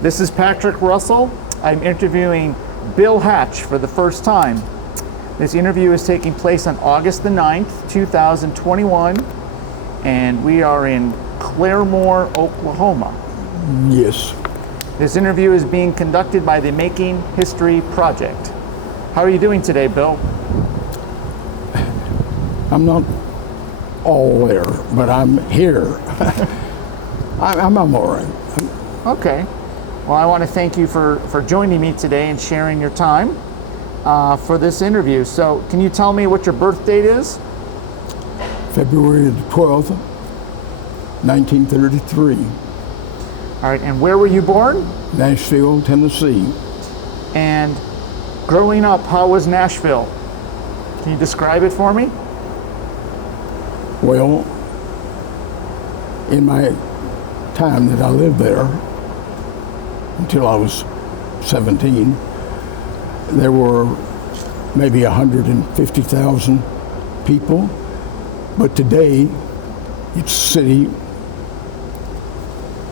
This is Patrick Russell. I'm interviewing Bill Hatch for the first time. This interview is taking place on August the 9th, 2021, and we are in Claremore, Oklahoma. Yes. This interview is being conducted by the Making History Project. How are you doing today, Bill? I'm not all there, but I'm here. I'm all right. Okay. Well, I want to thank you for joining me today and sharing your time for this interview. So, can you tell me what your birth date is? February the 12th, 1933. All right, and where were you born? Nashville, Tennessee. And growing up, how was Nashville? Can you describe it for me? Well, in my time that I lived there, until I was 17, there were maybe 150,000 people. But today, it's a city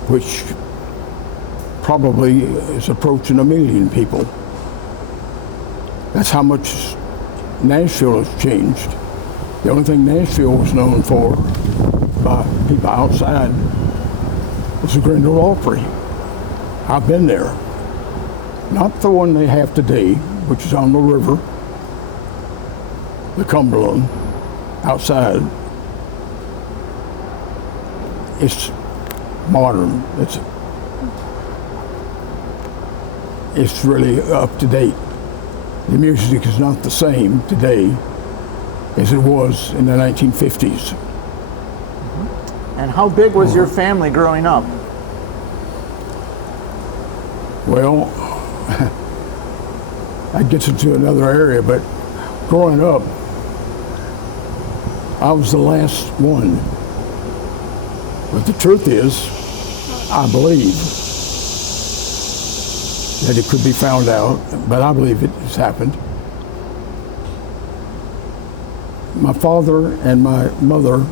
which probably is approaching 1 million people. That's how much Nashville has changed. The only thing Nashville was known for by people outside was the Grand Ole Opry. I've been there. Not the one they have today, which is on the river, the Cumberland, outside. It's modern. It's really up to date. The music is not the same today as it was in the 1950s. And how big was your family growing up? Well, that gets into another area, but growing up, I was the last one. But the truth is, I believe that it could be found out, but I believe it has happened. My father and my mother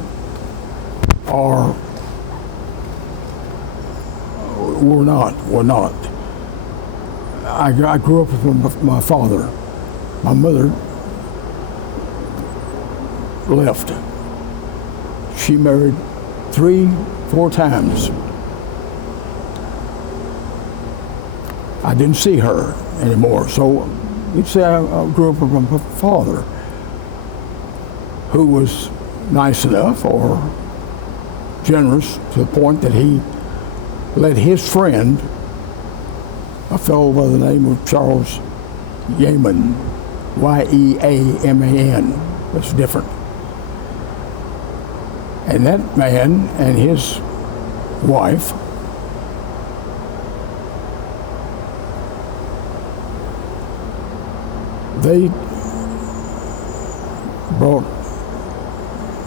were not. I grew up with my father. My mother left. She married 3-4 times. I didn't see her anymore, so you'd say I grew up with my father, who was nice enough or generous to the point that he let his friend, a fellow by the name of Charles Yeaman, Y-E-A-M-A-N, that's different. And that man and his wife they brought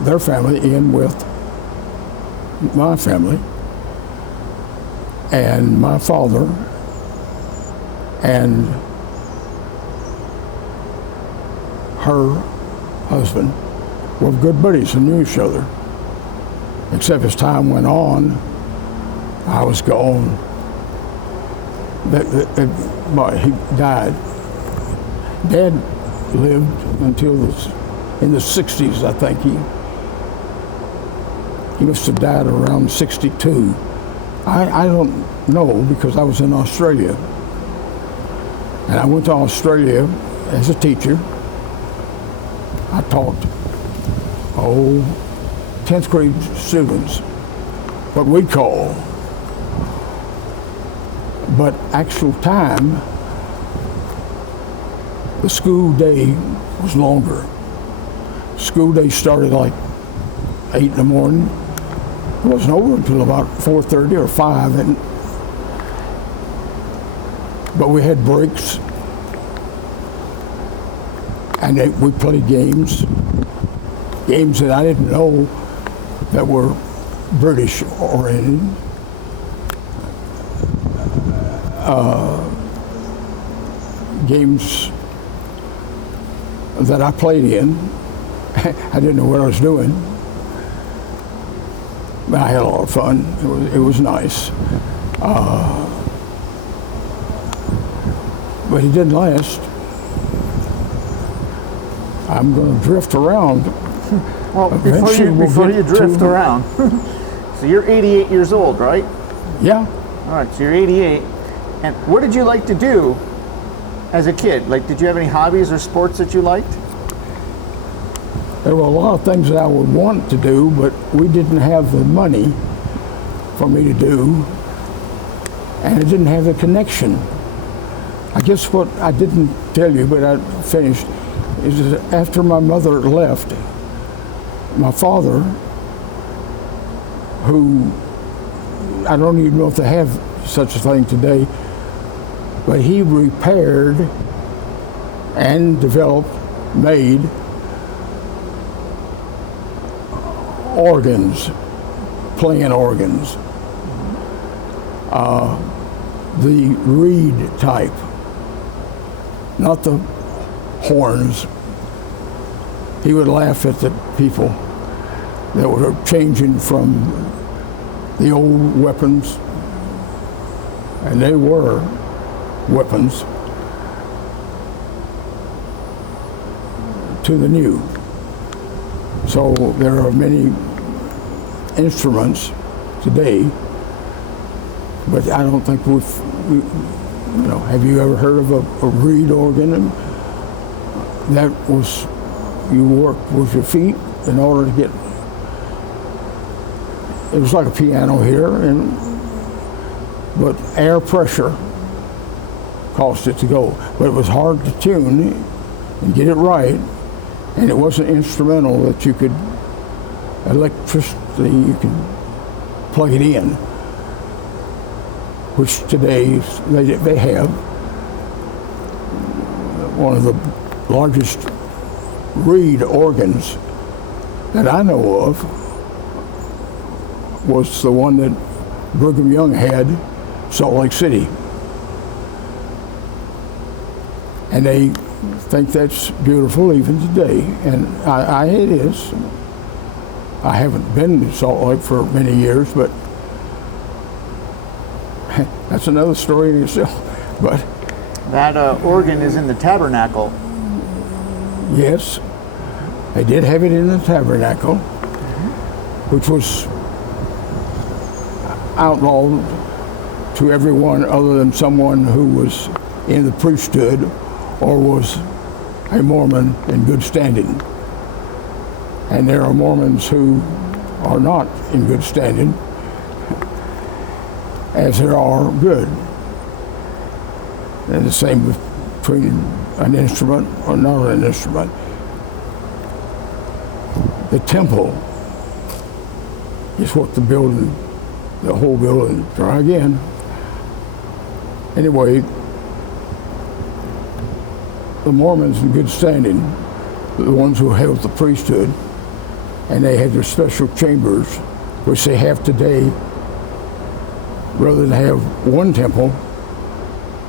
their family in with my family, and my father and her husband were good buddies and knew each other. Except as time went on, I was gone. He died. Dad lived until in the 60s, I think. He must have died around 62. I don't know, because I was in Australia. And I went to Australia as a teacher. I taught, 10th grade students, what we call, but actual time, the school day was longer. School day started like 8 in the morning. It wasn't over until about 4:30 or 5. But we had breaks, and we played games that I didn't know that were British oriented. Games that I played in. I didn't know what I was doing, but I had a lot of fun. It was nice. but he didn't last. I'm going to drift around. Well, Eventually before we'll you get drift to- around. So you're 88 years old, right? Yeah, All right, so you're 88. And what did you like to do as a kid? Like, did you have any hobbies or sports that you liked? there were a lot of things that I would want to do, but we didn't have the money for me to do, and it didn't have the connection. I guess what I didn't tell you, but I finished, is that after my mother left, my father, who I don't even know if they have such a thing today, but he repaired and developed, made organs, playing organs, the reed type, not the horns. He would laugh at the people that were changing from the old weapons, and they were weapons, to the new. So there are many instruments today, but I don't think have you ever heard of a reed organ? That was, you worked with your feet in order to get, it was like a piano here, but air pressure caused it to go. But it was hard to tune and get it right, and it wasn't instrumental that you could, electricity, you could plug it in, which today they have. One of the largest reed organs that I know of was the one that Brigham Young had, Salt Lake City. And they think that's beautiful even today, and it is. I haven't been to Salt Lake for many years, but that's another story in itself. But That organ is in the tabernacle. yes, they did have it in the tabernacle, which was outlawed to everyone other than someone who was in the priesthood or was a Mormon in good standing. And there are Mormons who are not in good standing, as there are good. And the same between an instrument or not an instrument. The temple is what the whole building, try again. Anyway, the Mormons in good standing, the ones who held the priesthood, and they had their special chambers, which they have today, rather than have one temple,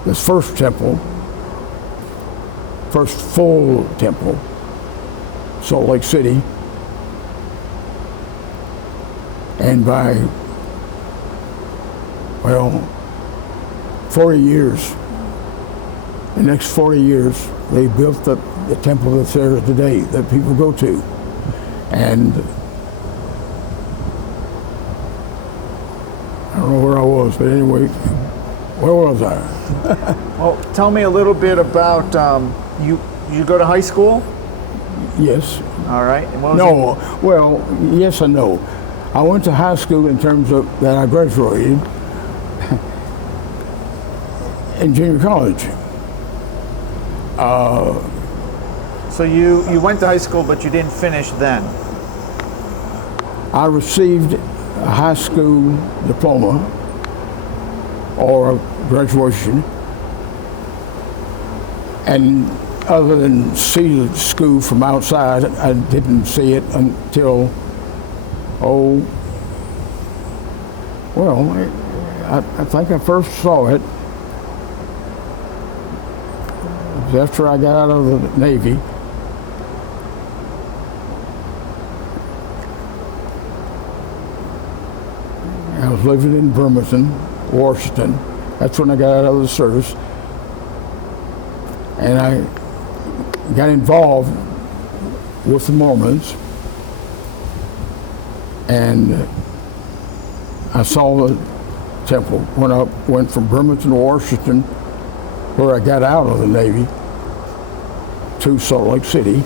this first full temple, Salt Lake City, and by, 40 years, the next 40 years, they built the temple that's there today that people go to. And I don't know where I was, but anyway, where was I? Well, tell me a little bit about you go to high school? Yes. All right. And what was No, well, yes and no. I went to high school in terms of that I graduated in junior college. So you went to high school, but you didn't finish then. I received a high school diploma or a graduation, and other than see the school from outside, I didn't see it until, I think I first saw it after I got out of the Navy. I was living in Bremerton, Washington. That's when I got out of the service. And I got involved with the Mormons, and I saw the temple when I went from Bremerton to Washington, where I got out of the Navy, to Salt Lake City.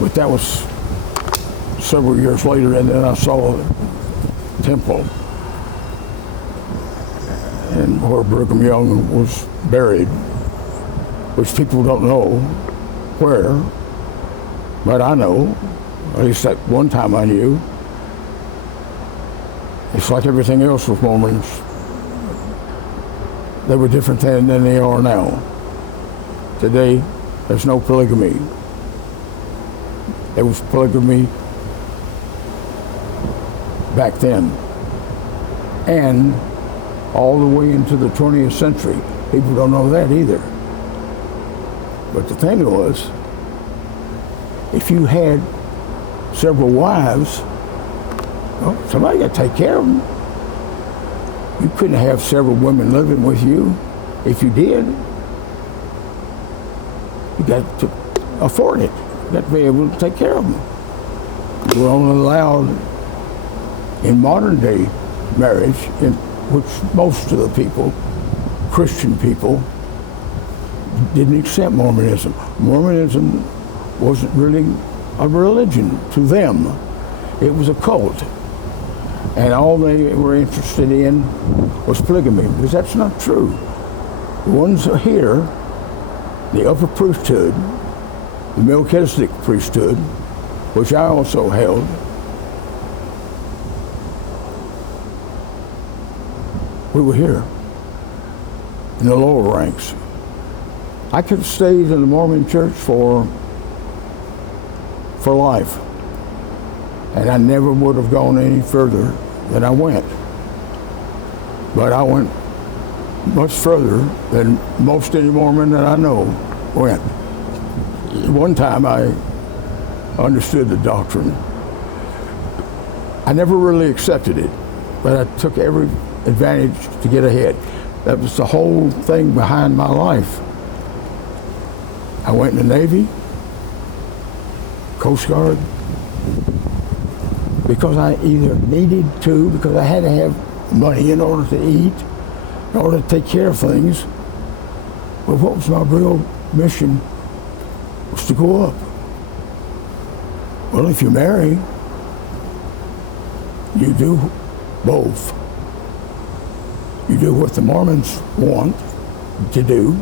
But that was several years later, and then I saw the temple and where Brigham Young was buried, which people don't know where, but I know, at least at one time I knew. It's like everything else with Mormons. They were different then than they are now. Today, there's no polygamy. There was polygamy back then. And all the way into the 20th century. People don't know that either. But the thing was, if you had several wives, well, somebody got to take care of them. You couldn't have several women living with you. If you did, you got to afford it. You got to be able to take care of them. We're only allowed in modern day marriage, in which most of the people, Christian people, didn't accept Mormonism. Mormonism wasn't really a religion to them. It was a cult. And all they were interested in was polygamy, because that's not true. The ones here, the upper priesthood, the Melchizedek priesthood, which I also held, we were here in the lower ranks. I could have stayed in the Mormon church for life, and I never would have gone any further than I went. But I went much further than most any Mormon that I know went. One time I understood the doctrine. I never really accepted it, but I took every advantage to get ahead. That was the whole thing behind my life. I went in the Navy, Coast Guard, because I either needed to, because I had to have money in order to eat, in order to take care of things. But what was my real mission was to go up. Well, if you marry, you do both. You do what the Mormons want to do,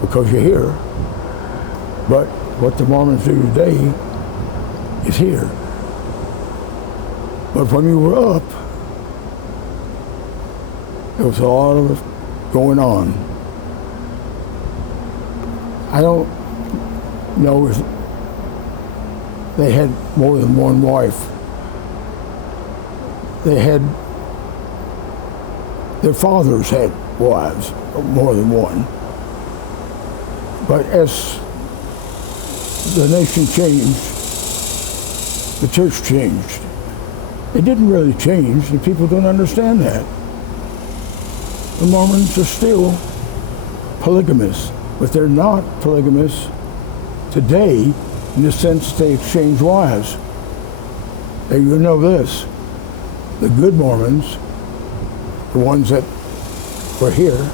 because you're here. But what the Mormons do today is here. But when we were up, there was a lot of going on. I don't know if they had more than one wife. Their fathers had wives, more than one. But as the nation changed, the church changed. It didn't really change, and people don't understand that. The Mormons are still polygamous, but they're not polygamous today in the sense they exchange wives. Now, you know this, the good Mormons, the ones that were here,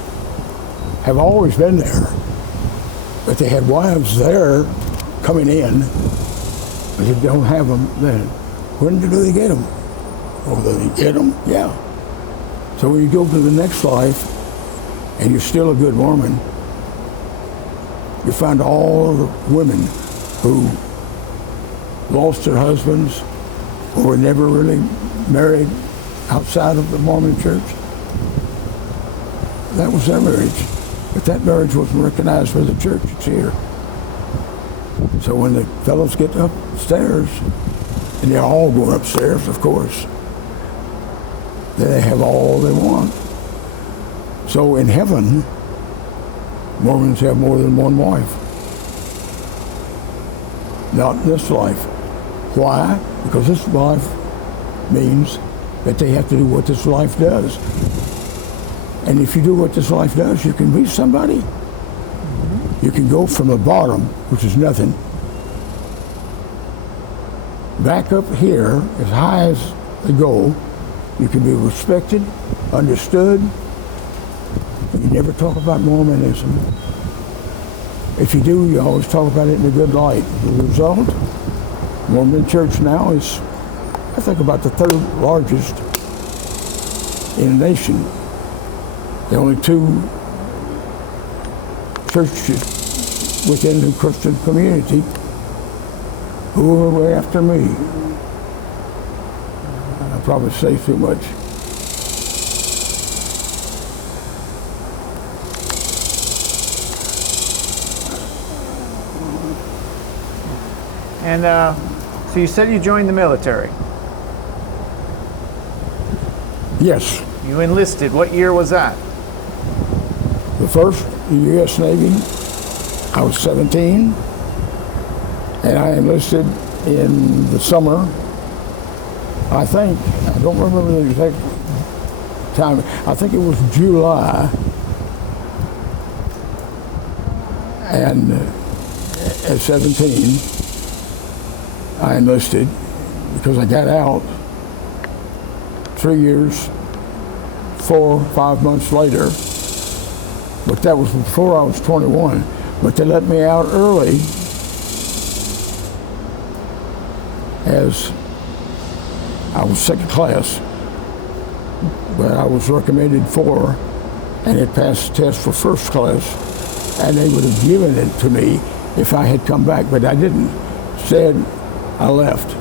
have always been there. But they had wives there coming in, but they don't have them then. When do they get them? Oh, do they get them? Yeah. So when you go to the next life, and you're still a good Mormon, you find all the women who lost their husbands or were never really married outside of the Mormon church. That was their marriage. But that marriage wasn't recognized by the church. It's here. So when the fellows get upstairs, and they're all going upstairs, of course, then they have all they want. So in heaven, Mormons have more than one wife. Not in this life. Why? Because this life means that they have to do what this life does. And if you do what this life does, you can be somebody. You can go from the bottom, which is nothing, back up here as high as the goal. You can be respected, understood. You never talk about Mormonism. If you do, you always talk about it in a good light. The result, Mormon Church now is, I think, about the third largest in the nation. The only two churches within the Christian community who are way after me. I probably say too much. And so you said you joined the military. Yes. You enlisted. What year was that? The first, the U.S. Navy, I was 17, and I enlisted in the summer. I don't remember the exact time. I think it was July. And at 17, I enlisted because I got out 3 years, 4 or 5 months later. But that was before I was 21. But they let me out early as I was second class. But I was recommended for and had passed the test for first class. And they would have given it to me if I had come back, but I didn't. Instead, I left.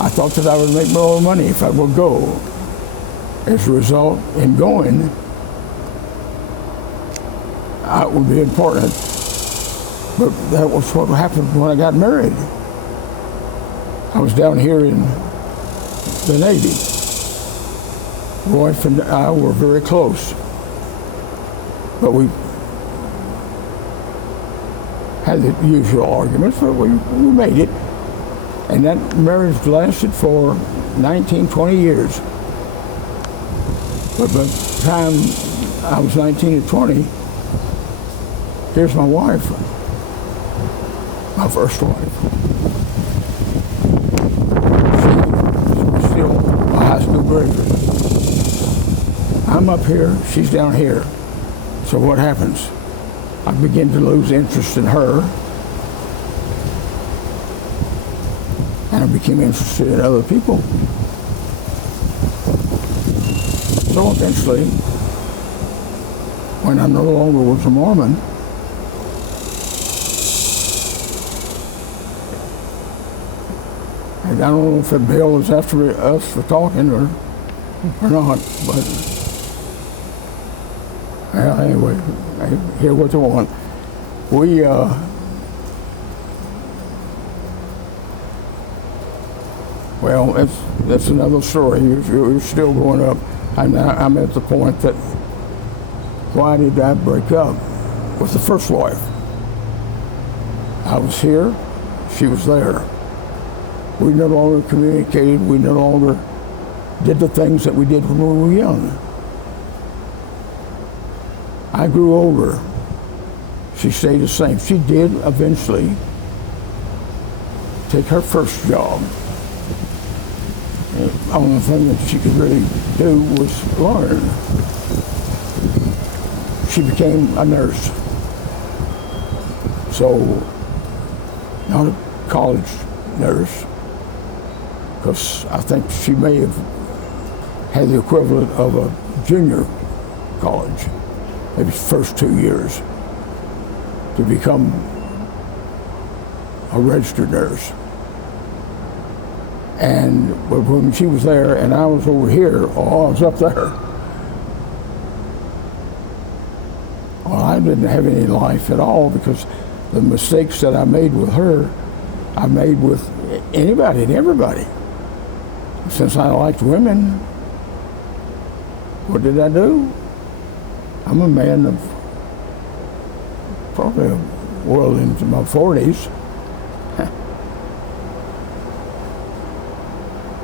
I thought that I would make more money if I would go. As a result, in going, it would be important. But that was what happened when I got married. I was down here in the Navy. My wife and I were very close. But we had the usual arguments, but we made it. And that marriage lasted for 19, 20 years. But by the time I was 19 and 20, here's my wife, my first wife. She was still a high school graduate. I'm up here, she's down here. So what happens? I begin to lose interest in her, and I became interested in other people. So eventually, when I no longer was a Mormon, and I don't know if the bill is after us for talking or not, but well, anyway, I hear what they want. Well, that's another story. You're still going up. I'm at the point that why did I break up with the first wife? I was here, she was there. We no longer communicated, we no longer did the things that we did when we were young. I grew older. She stayed the same. She did eventually take her first job. The only thing that she could really do was learn. She became a nurse. So, not a college nurse, because I think she may have had the equivalent of a junior college, maybe first 2 years, to become a registered nurse. And when she was there and I was over here, I was up there. Well, I didn't have any life at all because the mistakes that I made with her, I made with anybody and everybody. Since I liked women, what did I do? I'm a man of probably well into my 40s.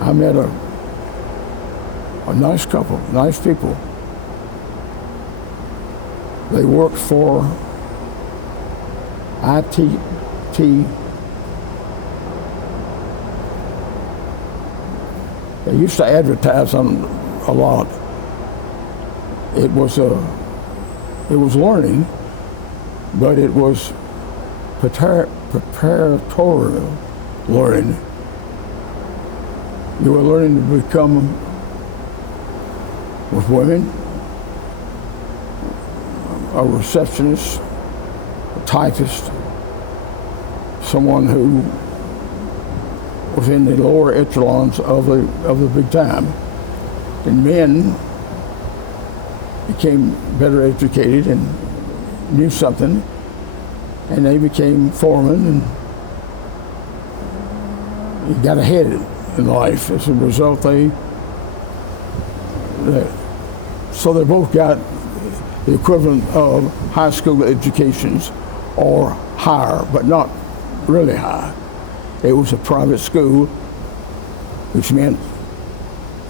I met a nice couple, nice people. They worked for ITT. They used to advertise on a lot. It was learning, but it was preparatory learning. You were learning to become, with women, a receptionist, a typist, someone who was in the lower echelons of the big time. And men became better educated and knew something, and they became foremen and got ahead in life. As a result, so they both got the equivalent of high school educations, or higher, but not really high. It was a private school, which meant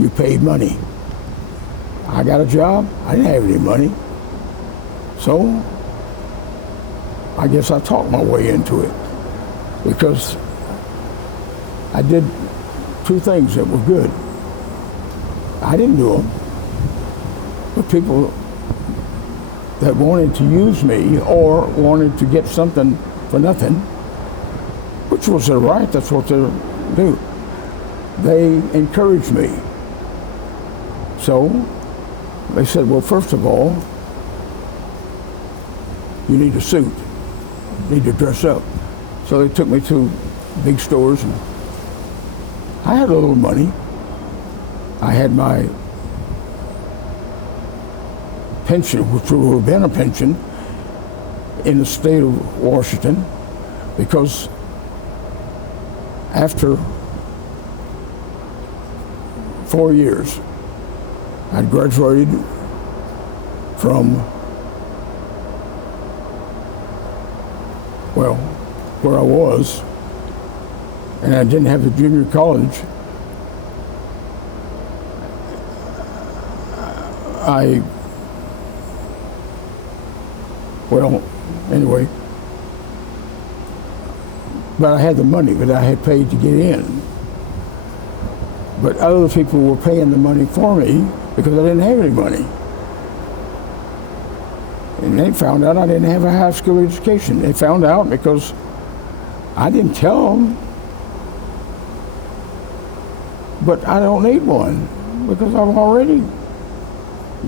you paid money. I got a job, I didn't have any money. So I guess I talked my way into it, because I did two things that were good. I didn't do them, but people that wanted to use me or wanted to get something for nothing, which was their right, that's what they do. They encouraged me. So they said, well, first of all, you need a suit, you need to dress up. So they took me to big stores, and I had a little money. I had my pension, which would have been a pension in the state of Washington, because after 4 years, I'd graduated from, well, where I was, and I didn't have the junior college. Well, anyway, but I had the money that I had paid to get in. But other people were paying the money for me because I didn't have any money. And they found out I didn't have a high school education. They found out because I didn't tell them, but I don't need one because I'm already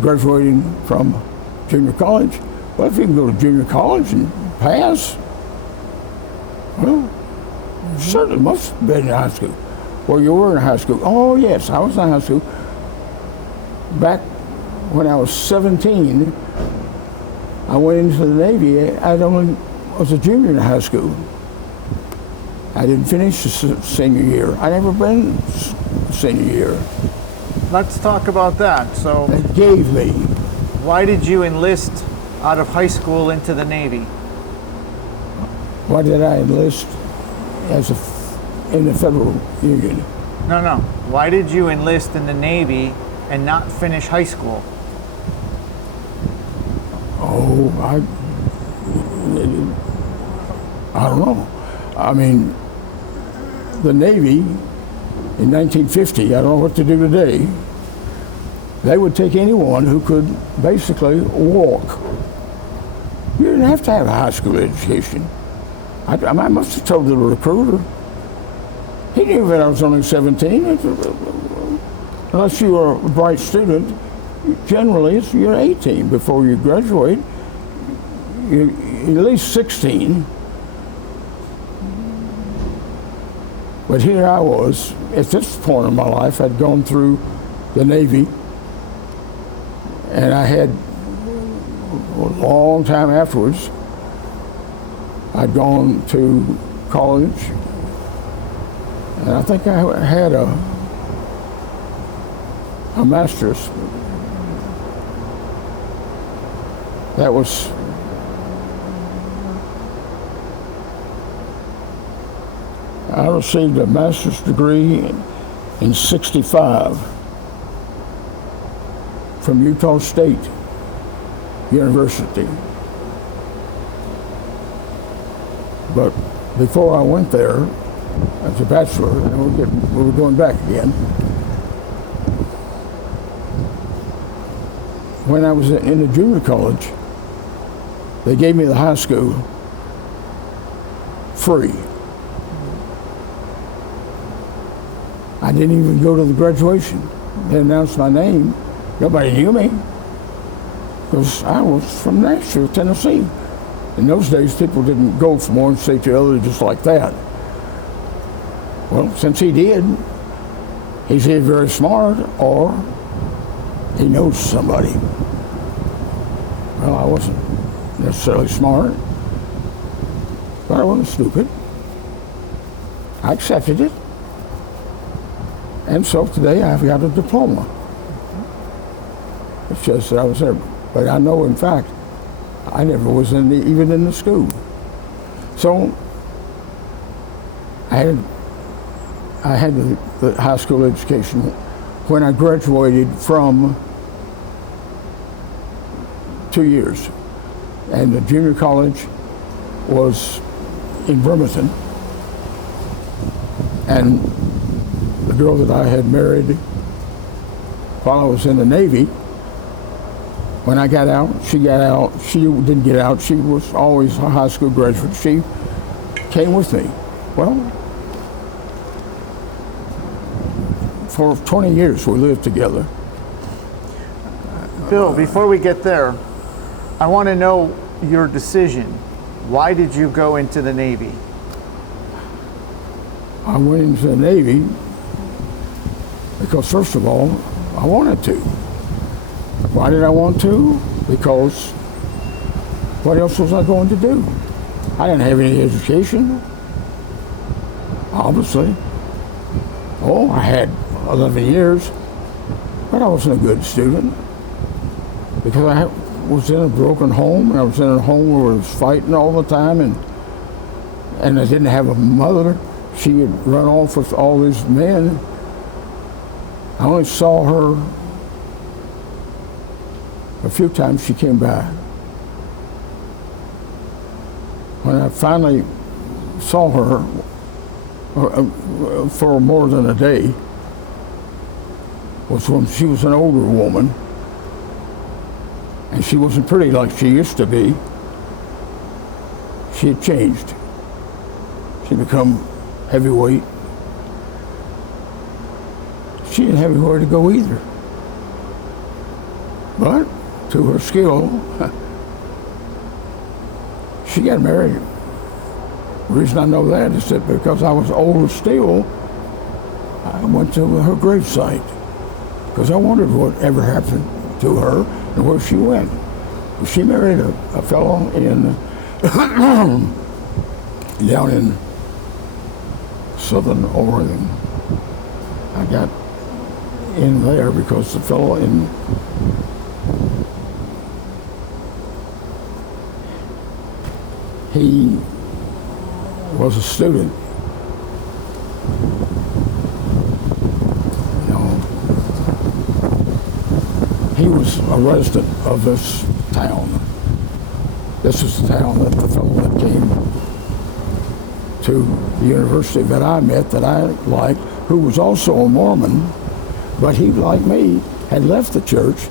graduating from junior college. Well, if you can go to junior college and pass, well, certainly must have been in high school. Well, you were in high school. Oh, yes, I was in high school. Back when I was 17, I went into the Navy. I was a junior in high school. I didn't finish the senior year. I never been senior year. Let's talk about that. So They gave me. why did you enlist out of high school into the Navy? Why did I enlist in the Federal Union? No. Why did you enlist in the Navy and not finish high school? Oh, I don't know. I mean, the Navy in 1950, I don't know what to do today, they would take anyone who could basically walk. You didn't have to have a high school education. I must have told the recruiter. He knew that I was only 17. Unless you were a bright student, generally you're 18 before you graduate. You're at least 16. But here I was, at this point in my life, I'd gone through the Navy, and I had, a long time afterwards, I'd gone to college, and I think I had a master's. That was I received a master's degree in '65 from Utah State. University. But before I went there as a bachelor, and we were going back again. When I was in the junior college, they gave me the high school free. I didn't even go to the graduation. They announced my name. Nobody knew me because I was from Nashville, Tennessee. In those days, people didn't go from one state to the other just like that. Well, since he did, he's either very smart or he knows somebody. Well, I wasn't necessarily smart, but I wasn't stupid. I accepted it. And so today I've got a diploma. It shows that I was there. But I know, in fact, I never was even in the school. So I had the high school education. When I graduated from 2 years, and the junior college was in Bremerton, and the girl that I had married while I was in the Navy, when I got out, she got out. She didn't get out. She was always a high school graduate. She came with me. Well, for 20 years we lived together. Bill, before we get there, I want to know your decision. Why did you go into the Navy? I went into the Navy because, first of all, I wanted to. Why did I want to? Because what else was I going to do? I didn't have any education, obviously. Oh, I had 11 years, but I wasn't a good student because I was in a broken home, and I was in a home where I was fighting all the time, and I didn't have a mother. She had run off with all these men. I only saw her a few times. She came by. When I finally saw her for more than a day was when she was an older woman, and she wasn't pretty like she used to be. She had changed. She'd become heavyweight. She didn't have anywhere to go either. But to her skill, she got married. The reason I know that is that because I was older still, I went to her gravesite because I wondered what ever happened to her and where she went. She married a fellow in down in Southern Oregon. I got in there because the fellow he was a student. You know, he was a resident of this town. This is the town that the fellow that came to the university that I met, that I liked, who was also a Mormon, but he, like me, had left the church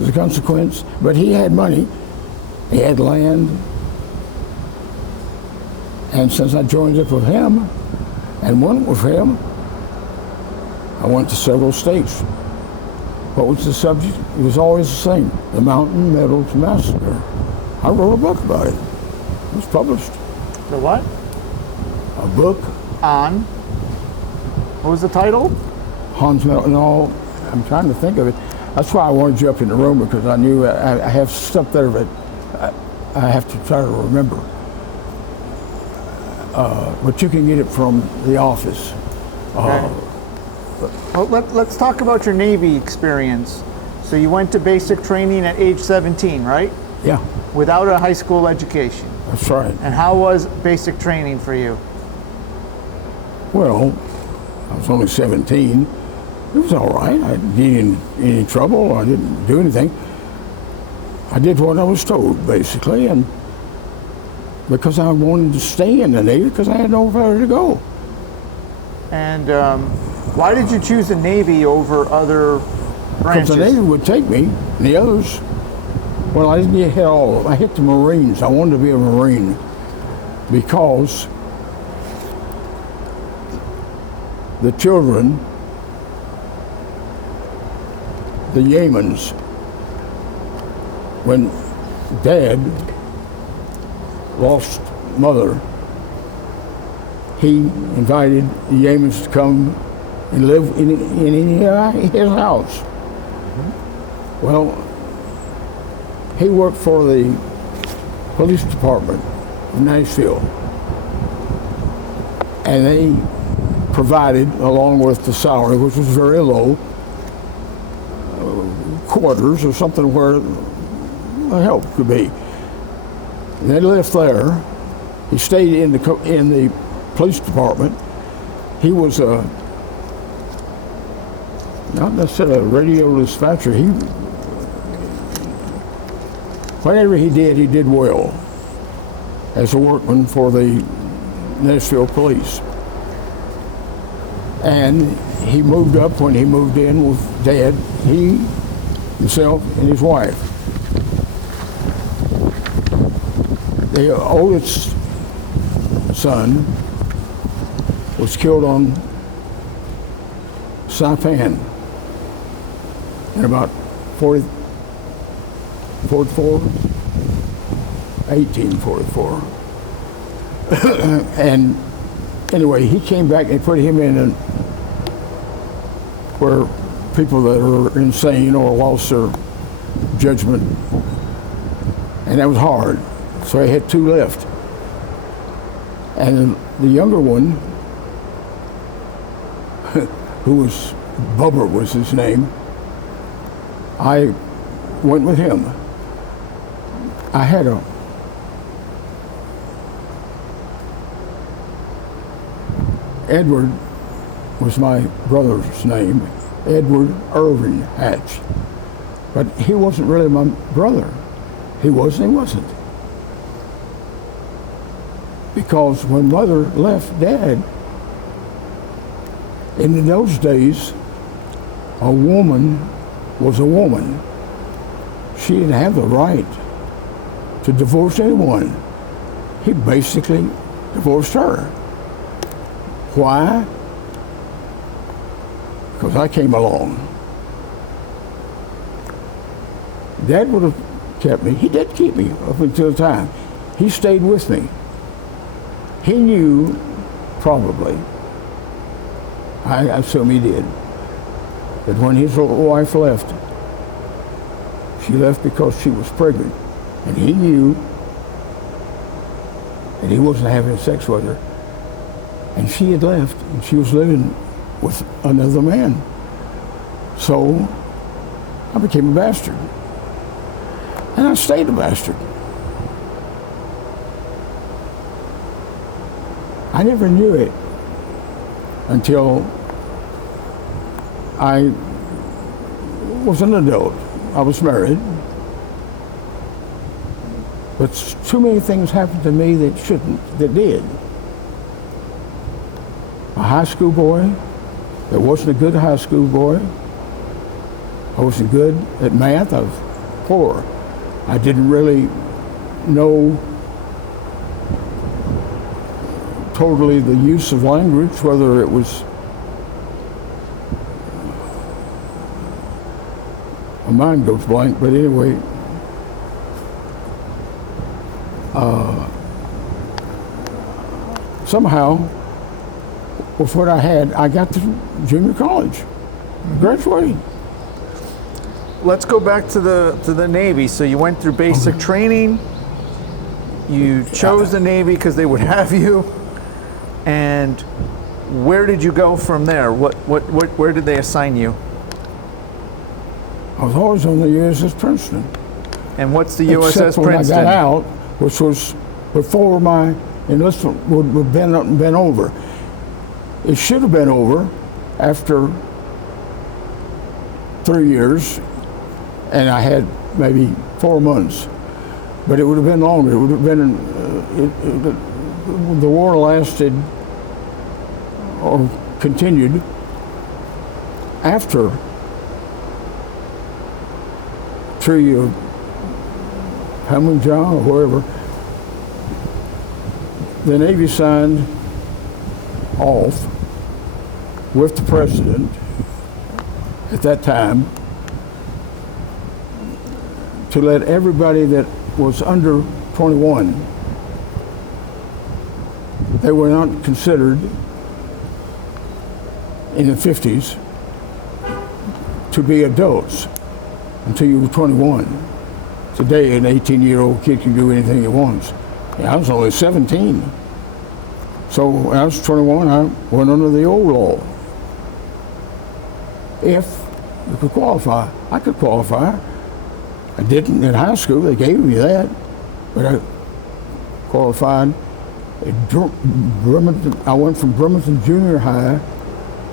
as a consequence, but he had money, he had land, and since I joined up with him and went with him, I went to several states. What was the subject? It was always the same, the Mountain Meadows Massacre. I wrote a book about it. It was published. The what? A book. On? What was the title? Hans Meadows. No, I'm trying to think of it. That's why I wanted you up in the room, because I knew I have stuff there that I have to try to remember. But you can get it from the office. Okay. Well, let's talk about your Navy experience. So you went to basic training at age 17, right? Yeah, Without a high school education. that's right. And how was basic training for you? Well, I was only 17. It was all right. I didn't get in any trouble. I didn't do anything. I did what I was told, basically, and because I wanted to stay in the Navy because I had nowhere to go. And why did you choose the Navy over other branches? Because the Navy would take me, and the others, well, I didn't get hit all of them. I hit the Marines. I wanted to be a Marine because the children, the Yemens, when Dad lost Mother, he invited the Yemens to come and live in his house. Mm-hmm. Well, he worked for the police department in Nashville, and they provided, along with the salary, which was very low, quarters or something where help could be. And they left there. He stayed in the police department. He was not necessarily a radio dispatcher. Whatever he did well as a workman for the Nashville police. And he moved up when he moved in with Dad, he, himself, and his wife. The oldest son was killed on Saipan in about 1844. And anyway, he came back and put him in where people that are insane or lost their judgment, and that was hard. So he had two left. And the younger one, who was Bubber was his name, I went with him. I had Edward was my brother's name, Edward Irving Hatch. But he wasn't really my brother. He was and he wasn't. Because when Mother left Dad, in those days, a woman was a woman. She didn't have the right to divorce anyone. He basically divorced her. Why? Because I came along. Dad would have kept me. He did keep me up until the time. He stayed with me. He knew, probably, I assume he did, that when his wife left, she left because she was pregnant. And he knew that he wasn't having sex with her. And she had left, and she was living with another man. So I became a bastard. And I stayed a bastard. I never knew it until I was an adult. I was married. But too many things happened to me that shouldn't, that did. A high school boy that wasn't a good high school boy. I wasn't good at math. I was poor. I didn't really know totally the use of language, whether it was my mind goes blank, but anyway, somehow with what I had, I got to junior college, graduated. Let's go back to the Navy. So you went through basic training. You chose the Navy because they would have you. And where did you go from there? Where did they assign you? I was always on the USS Princeton. And what's the Except USS when Princeton? I got out, which was before my enlistment would have been over. It should have been over after 3 years, and I had maybe 4 months, but it would have been longer. It would have been, the war lasted or continued after Treaty of Hamilton or wherever. The Navy signed off with the president at that time to let everybody that was under 21, they were not considered in the 50s to be adults until you were 21. Today, an 18-year-old kid can do anything he wants. I was only 17. So when I was 21, I went under the old law. If you could qualify, I could qualify. I didn't in high school, they gave me that, but I qualified at Bremerton. I went from Bremerton Junior High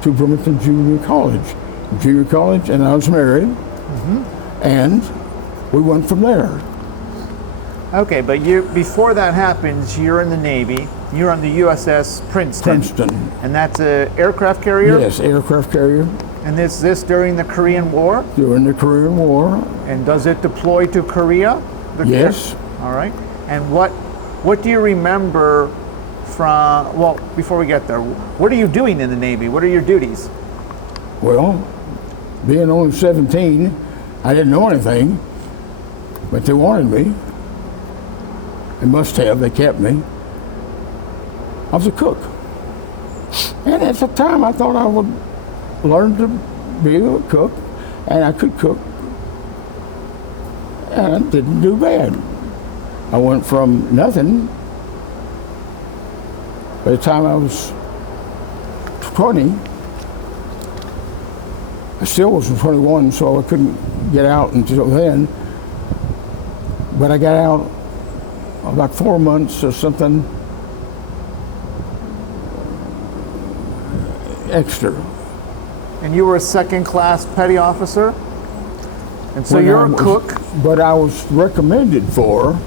to Bremerton Junior College. Junior college, and I was married, and we went from there. Okay, but before that happens, you're in the Navy. You're on the USS Princeton. Princeton. And that's an aircraft carrier? Yes, aircraft carrier. And is this during the Korean War? During the Korean War. And does it deploy to Korea? Yes. All right. And what do you remember from, well, before we get there, what are you doing in the Navy? What are your duties? Well, being only 17, I didn't know anything, but they wanted me. They must have, they kept me. I was a cook. And at the time, I thought I would learn to be a cook, and I could cook. And I didn't do bad. I went from nothing. By the time I was 20, I still wasn't 21, so I couldn't get out until then. But I got out about 4 months or something extra. And you were a second-class petty officer? And so you're a cook? But I was recommended for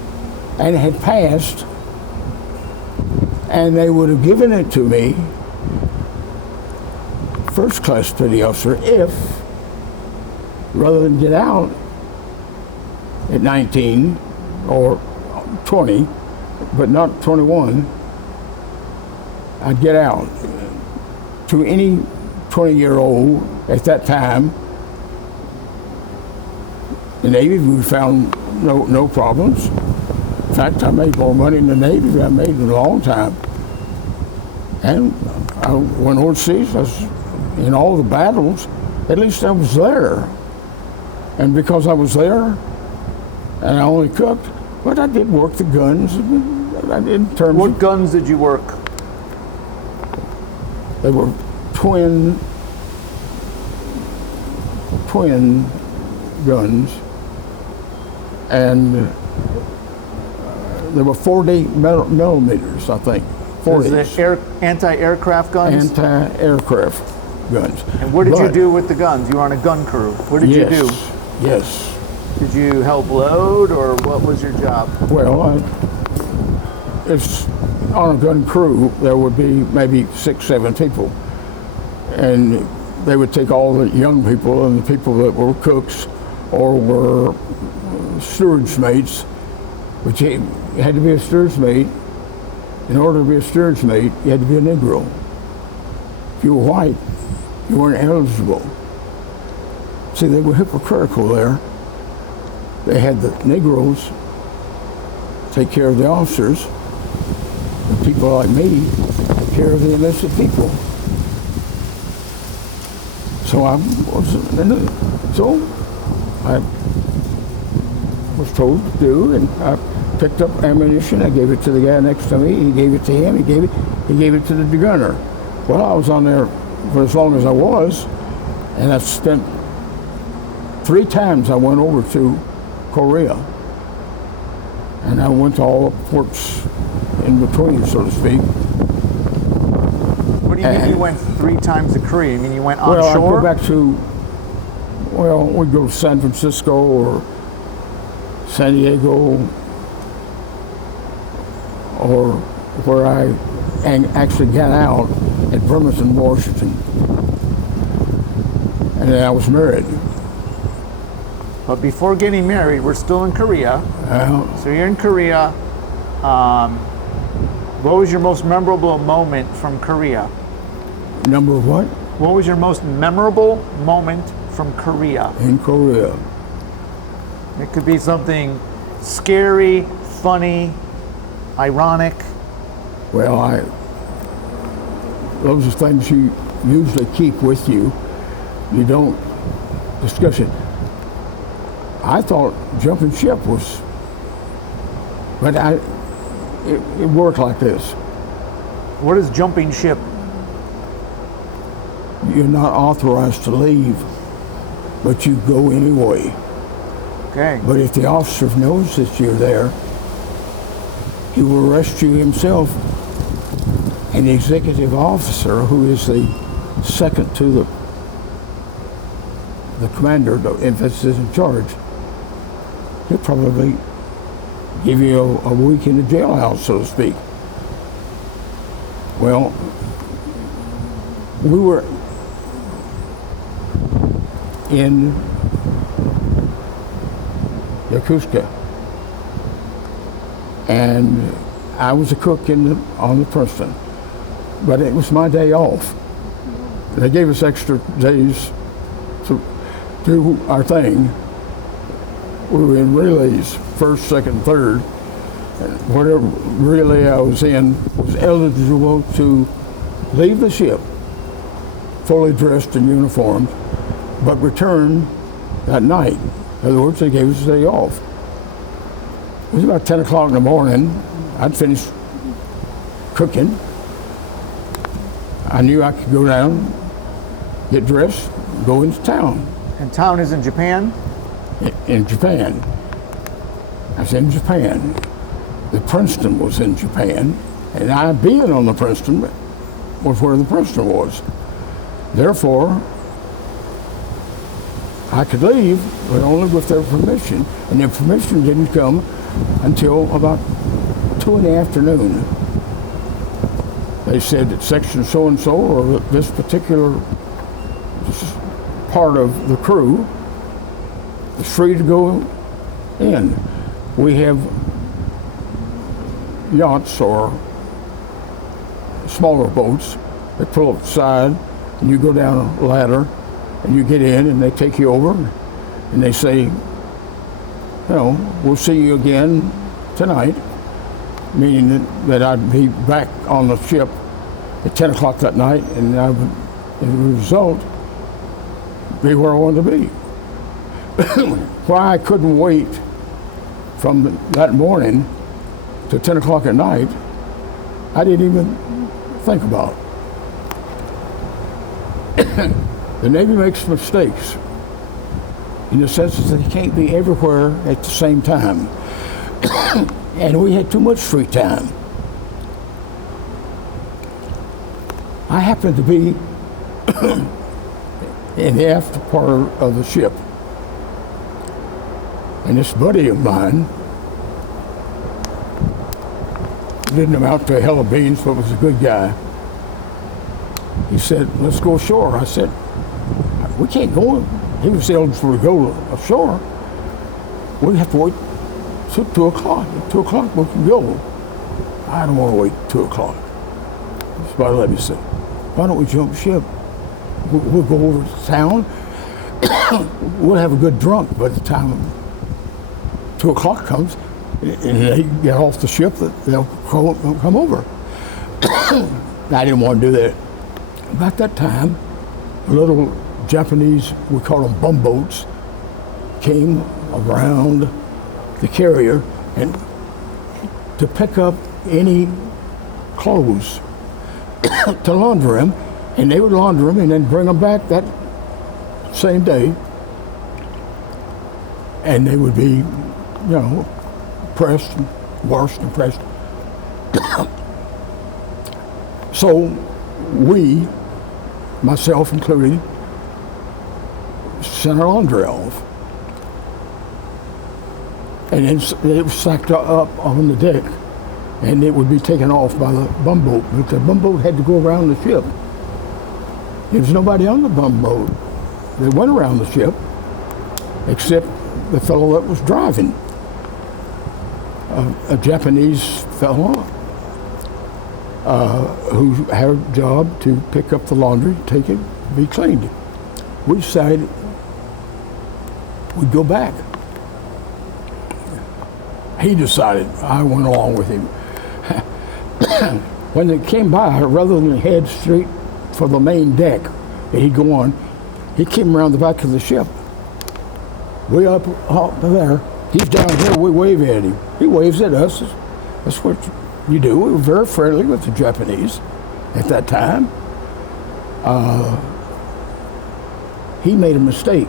and had passed, and they would have given it to me, first-class petty officer, if, rather than get out at 19 or 20, but not 21, I'd get out. To any 20-year-old at that time, the Navy, we found no problems. In fact, I made more money in the Navy than I made in a long time. And I went overseas. I was in all the battles. At least I was there. And because I was there, and I only cooked, but I did work the guns. I did in terms What of, guns did you work? they were twin guns, and they were 40 millimeters, I think. 40. Was it anti-aircraft guns? Anti-aircraft guns. And what did you do with the guns? You were on a gun crew. What did you do? Yes. Did you help load, or what was your job? Well, it's on a gun crew, there would be maybe 6, 7 people. And they would take all the young people and the people that were cooks or were steward's mates, but you had to be a steward's mate. In order to be a steward's mate, you had to be a Negro. If you were white, you weren't eligible. See, they were hypocritical there. They had the Negroes take care of the officers, and people like me take care of the enlisted people. So I was told to do, and I picked up ammunition. I gave it to the guy next to me. He gave it to him. He gave it to the gunner. Well, I was on there for as long as I was, and I spent 3 times. I went over to Korea, and I went to all the ports in between, so to speak. What do you mean you went 3 times to Korea? You mean you went onshore? Well, I'd go back to, we'd go to San Francisco or San Diego, or where I actually got out at Bremerton, Washington. And then I was married. But before getting married, we're still in Korea. So you're in Korea. What was your most memorable moment from Korea? Number of what? What was your most memorable moment from Korea? In Korea. It could be something scary, funny, ironic. Well, those are things you usually keep with you. You don't discuss it. I thought jumping ship was, but it worked like this. What is jumping ship? You're not authorized to leave, but you go anyway. Okay. But if the officer knows that you're there, he will arrest you himself. And the executive officer, who is the second to the commander, if this is in charge, he'll probably give you a week in the jailhouse, so to speak. Well, we were in Yokosuka, and I was a cook on the Princeton, but it was my day off. They gave us extra days to do our thing. We were in relays, first, second, third. And whatever relay I was in was eligible to leave the ship fully dressed and uniformed, but return that night. In other words, they gave us a day off. It was about 10 o'clock in the morning. I'd finished cooking. I knew I could go down, get dressed, go into town. And town is in Japan? In Japan. I was in Japan. The Princeton was in Japan, and I being on the Princeton was where the Princeton was. Therefore, I could leave, but only with their permission. And their permission didn't come until about 2 in the afternoon. They said that section so-and-so, or this particular part of the crew, is free to go in. We have yachts or smaller boats that pull up the side, and you go down a ladder, and you get in, and they take you over, and they say, we'll see you again tonight, meaning that I'd be back on the ship at 10 o'clock that night, and I would, as a result, be where I wanted to be. Why I couldn't wait from that morning to 10 o'clock at night, I didn't even think about. The Navy makes mistakes in the sense that they can't be everywhere at the same time. And we had too much free time. I happened to be in the after part of the ship. And this buddy of mine didn't amount to a hell of beans, but was a good guy. He said, let's go ashore. I said, we can't go. He was eligible to go ashore. We have to wait till 2 o'clock. At 2 o'clock we can go. I don't want to wait 2 o'clock. His buddy let me say, why don't we jump ship? We'll go over to town. We'll have a good drunk by the time 2 o'clock comes, and they get off the ship, that they'll come over. I didn't want to do that. About that time, little Japanese, we call them bumboats, came around the carrier and to pick up any clothes to launder them, and they would launder them and then bring them back that same day, and they would be, pressed and washed and pressed. So we, myself included, sent our laundry off. and then it was stacked up on the deck, and it would be taken off by the bumboat. But the bumboat had to go around the ship. There was nobody on the bumboat. They went around the ship, except the fellow that was driving. A Japanese fellow who had a job to pick up the laundry, take it, be cleaned. We decided we'd go back. He decided. I went along with him. When they came by, rather than head straight for the main deck that he'd go on, he came around the back of the ship. Way up there. He's down here, we wave at him. He waves at us. That's what you do. We were very friendly with the Japanese at that time. He made a mistake.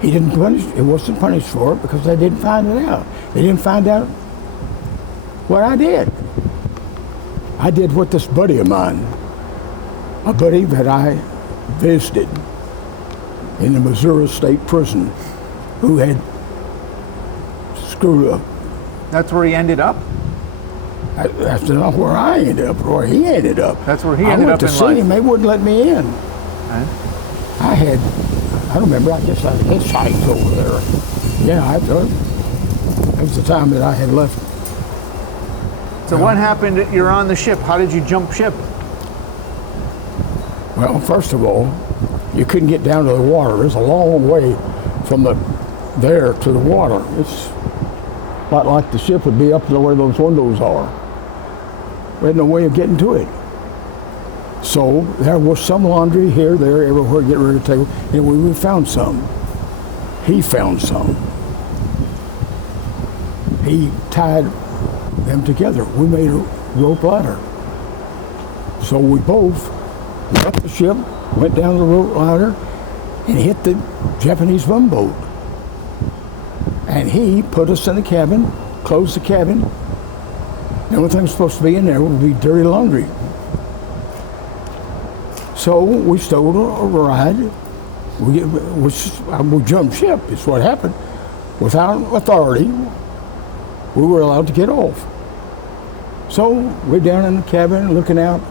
He didn't punish, it wasn't punished for it because they didn't find it out. They didn't find out what I did. I did what this buddy of mine, a buddy that I visited in the Missouri State Prison, who had screwed up. That's where he ended up? That's not where I ended up, where he ended up. That's where he ended up in life. I went to see him, they wouldn't let me in. Huh? I don't remember, I guess I hitchhiked over there. Yeah, that was the time that I had left. So what happened? You're on the ship. How did you jump ship? Well, first of all, you couldn't get down to the water. There's a long way from there to the water. It's not like the ship would be up to where those windows are. We had no way of getting to it. So there was some laundry here, there, everywhere, get ready to take it. And we found some. He found some. He tied them together. We made a rope ladder. So we both left the ship, went down the rope ladder, and hit the Japanese bumboat. And he put us in the cabin, closed the cabin. The only thing supposed to be in there would be dirty laundry. So we stole a ride. We jumped ship, is what happened. Without authority, we were allowed to get off. So we're down in the cabin looking out.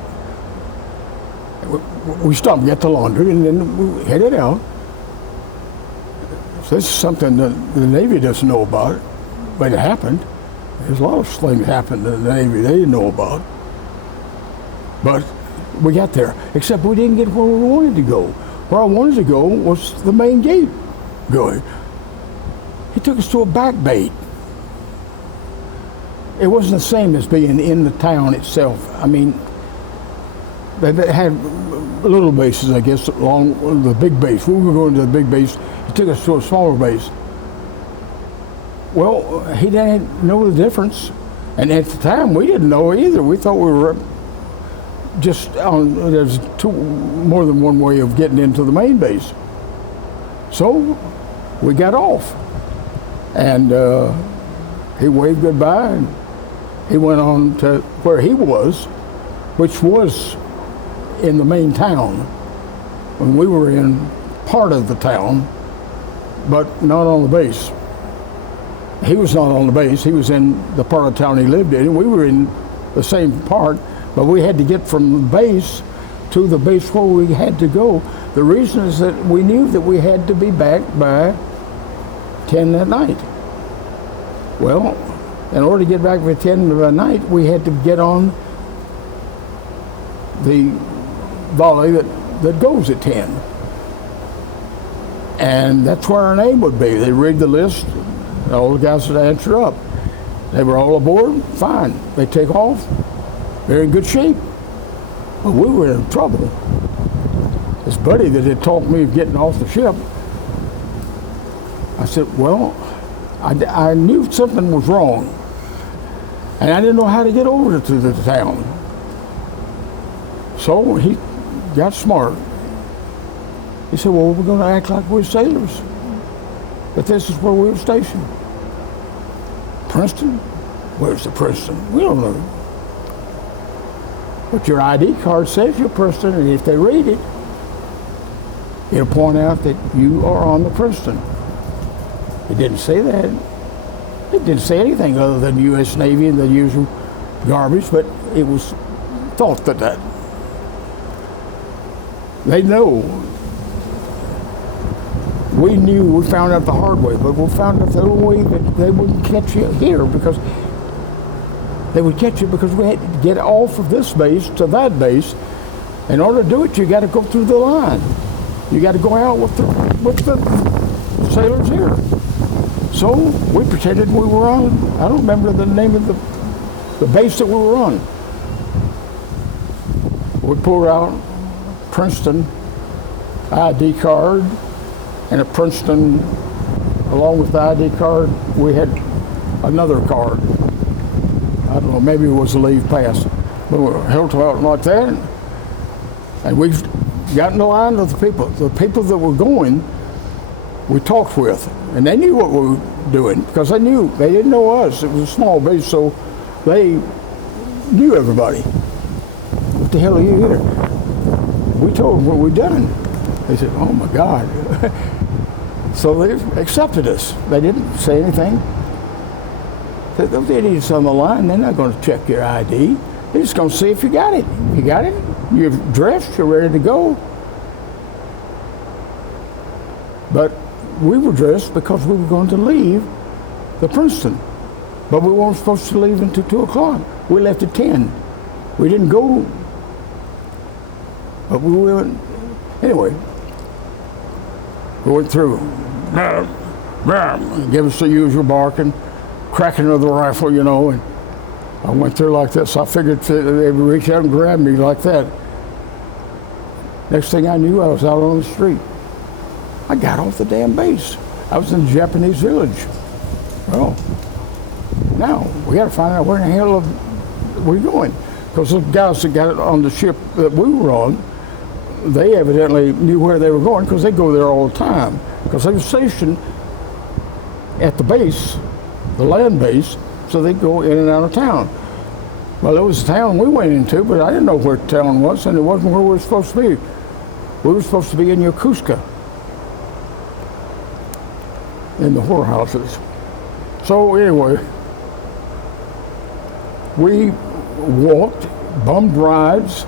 We stopped and got the laundry, and then we headed out. So this is something that the Navy doesn't know about, but it happened. There's a lot of things happened in the Navy they didn't know about. But we got there, except we didn't get where we wanted to go. Where I wanted to go was the main gate going. He took us to a back bait. It wasn't the same as being in the town itself. I mean, they had little bases, I guess, along the big base. We were going to the big base. He took us to a smaller base. Well, he didn't know the difference. And at the time, we didn't know either. We thought we were just on, there's more than one way of getting into the main base. So we got off. And he waved goodbye, and he went on to where he was, which was in the main town. When we were in part of the town, but not on the base. He was not on the base. He was in the part of town he lived in. We were in the same part, but we had to get from the base to the base where we had to go. The reason is that we knew that we had to be back by 10 at night. Well, in order to get back by 10 at night, we had to get on the volley that goes at 10. And that's where our name would be. They rigged the list, all the guys that answered up. They were all aboard, fine. They take off, they're in good shape. But we were in trouble. This buddy that had talked me of getting off the ship, I said, well, I knew something was wrong. And I didn't know how to get over to the town. So he got smart. He said, well, we're going to act like we're sailors. But this is where we were stationed. Princeton? Where's the Princeton? We don't know. But your ID card says you're Princeton, and if they read it, it'll point out that you are on the Princeton. It didn't say that. It didn't say anything other than U.S. Navy and the usual garbage, but it was thought that they know. We knew, we found out the hard way, but we found out the only way that they wouldn't catch you here, because they would catch you because we had to get off of this base to that base. In order to do it, you got to go through the line. You got to go out with the sailors here. So we pretended we were on, I don't remember the name of the base that we were on. We pulled out Princeton ID card, and at Princeton, along with the ID card, we had another card. I don't know, maybe it was a leave pass. But we held out like that, and we got in the line of the people that were going, we talked with, and they knew what we were doing, because they didn't know us. It was a small base, so they knew everybody. What the hell are you here? We told them what we'd done. They said, oh my God. So they accepted us. They didn't say anything. They said, those idiots on the line, they're not going to check your ID. They're just going to see if you got it. If you got it, you're dressed, you're ready to go. But we were dressed because we were going to leave the Princeton. But we weren't supposed to leave until 2 o'clock. We left at 10. We didn't go, but we went, anyway. We went through. Give us the usual barking, cracking of the rifle, you know, and I went through like this. I figured they would reach out and grab me like that. Next thing I knew, I was out on the street. I got off the damn base. I was in the Japanese village. Well, now we got to find out where in the hell we're going, because the guys that got it on the ship that we were on, they evidently knew where they were going, because they go there all the time, because they were stationed at the base, the land base, so they go in and out of town. Well, it was the town we went into, but I didn't know where the town was, and it wasn't where we were supposed to be. We were supposed to be in Yokosuka, in the whorehouses. So anyway, we walked, bummed rides.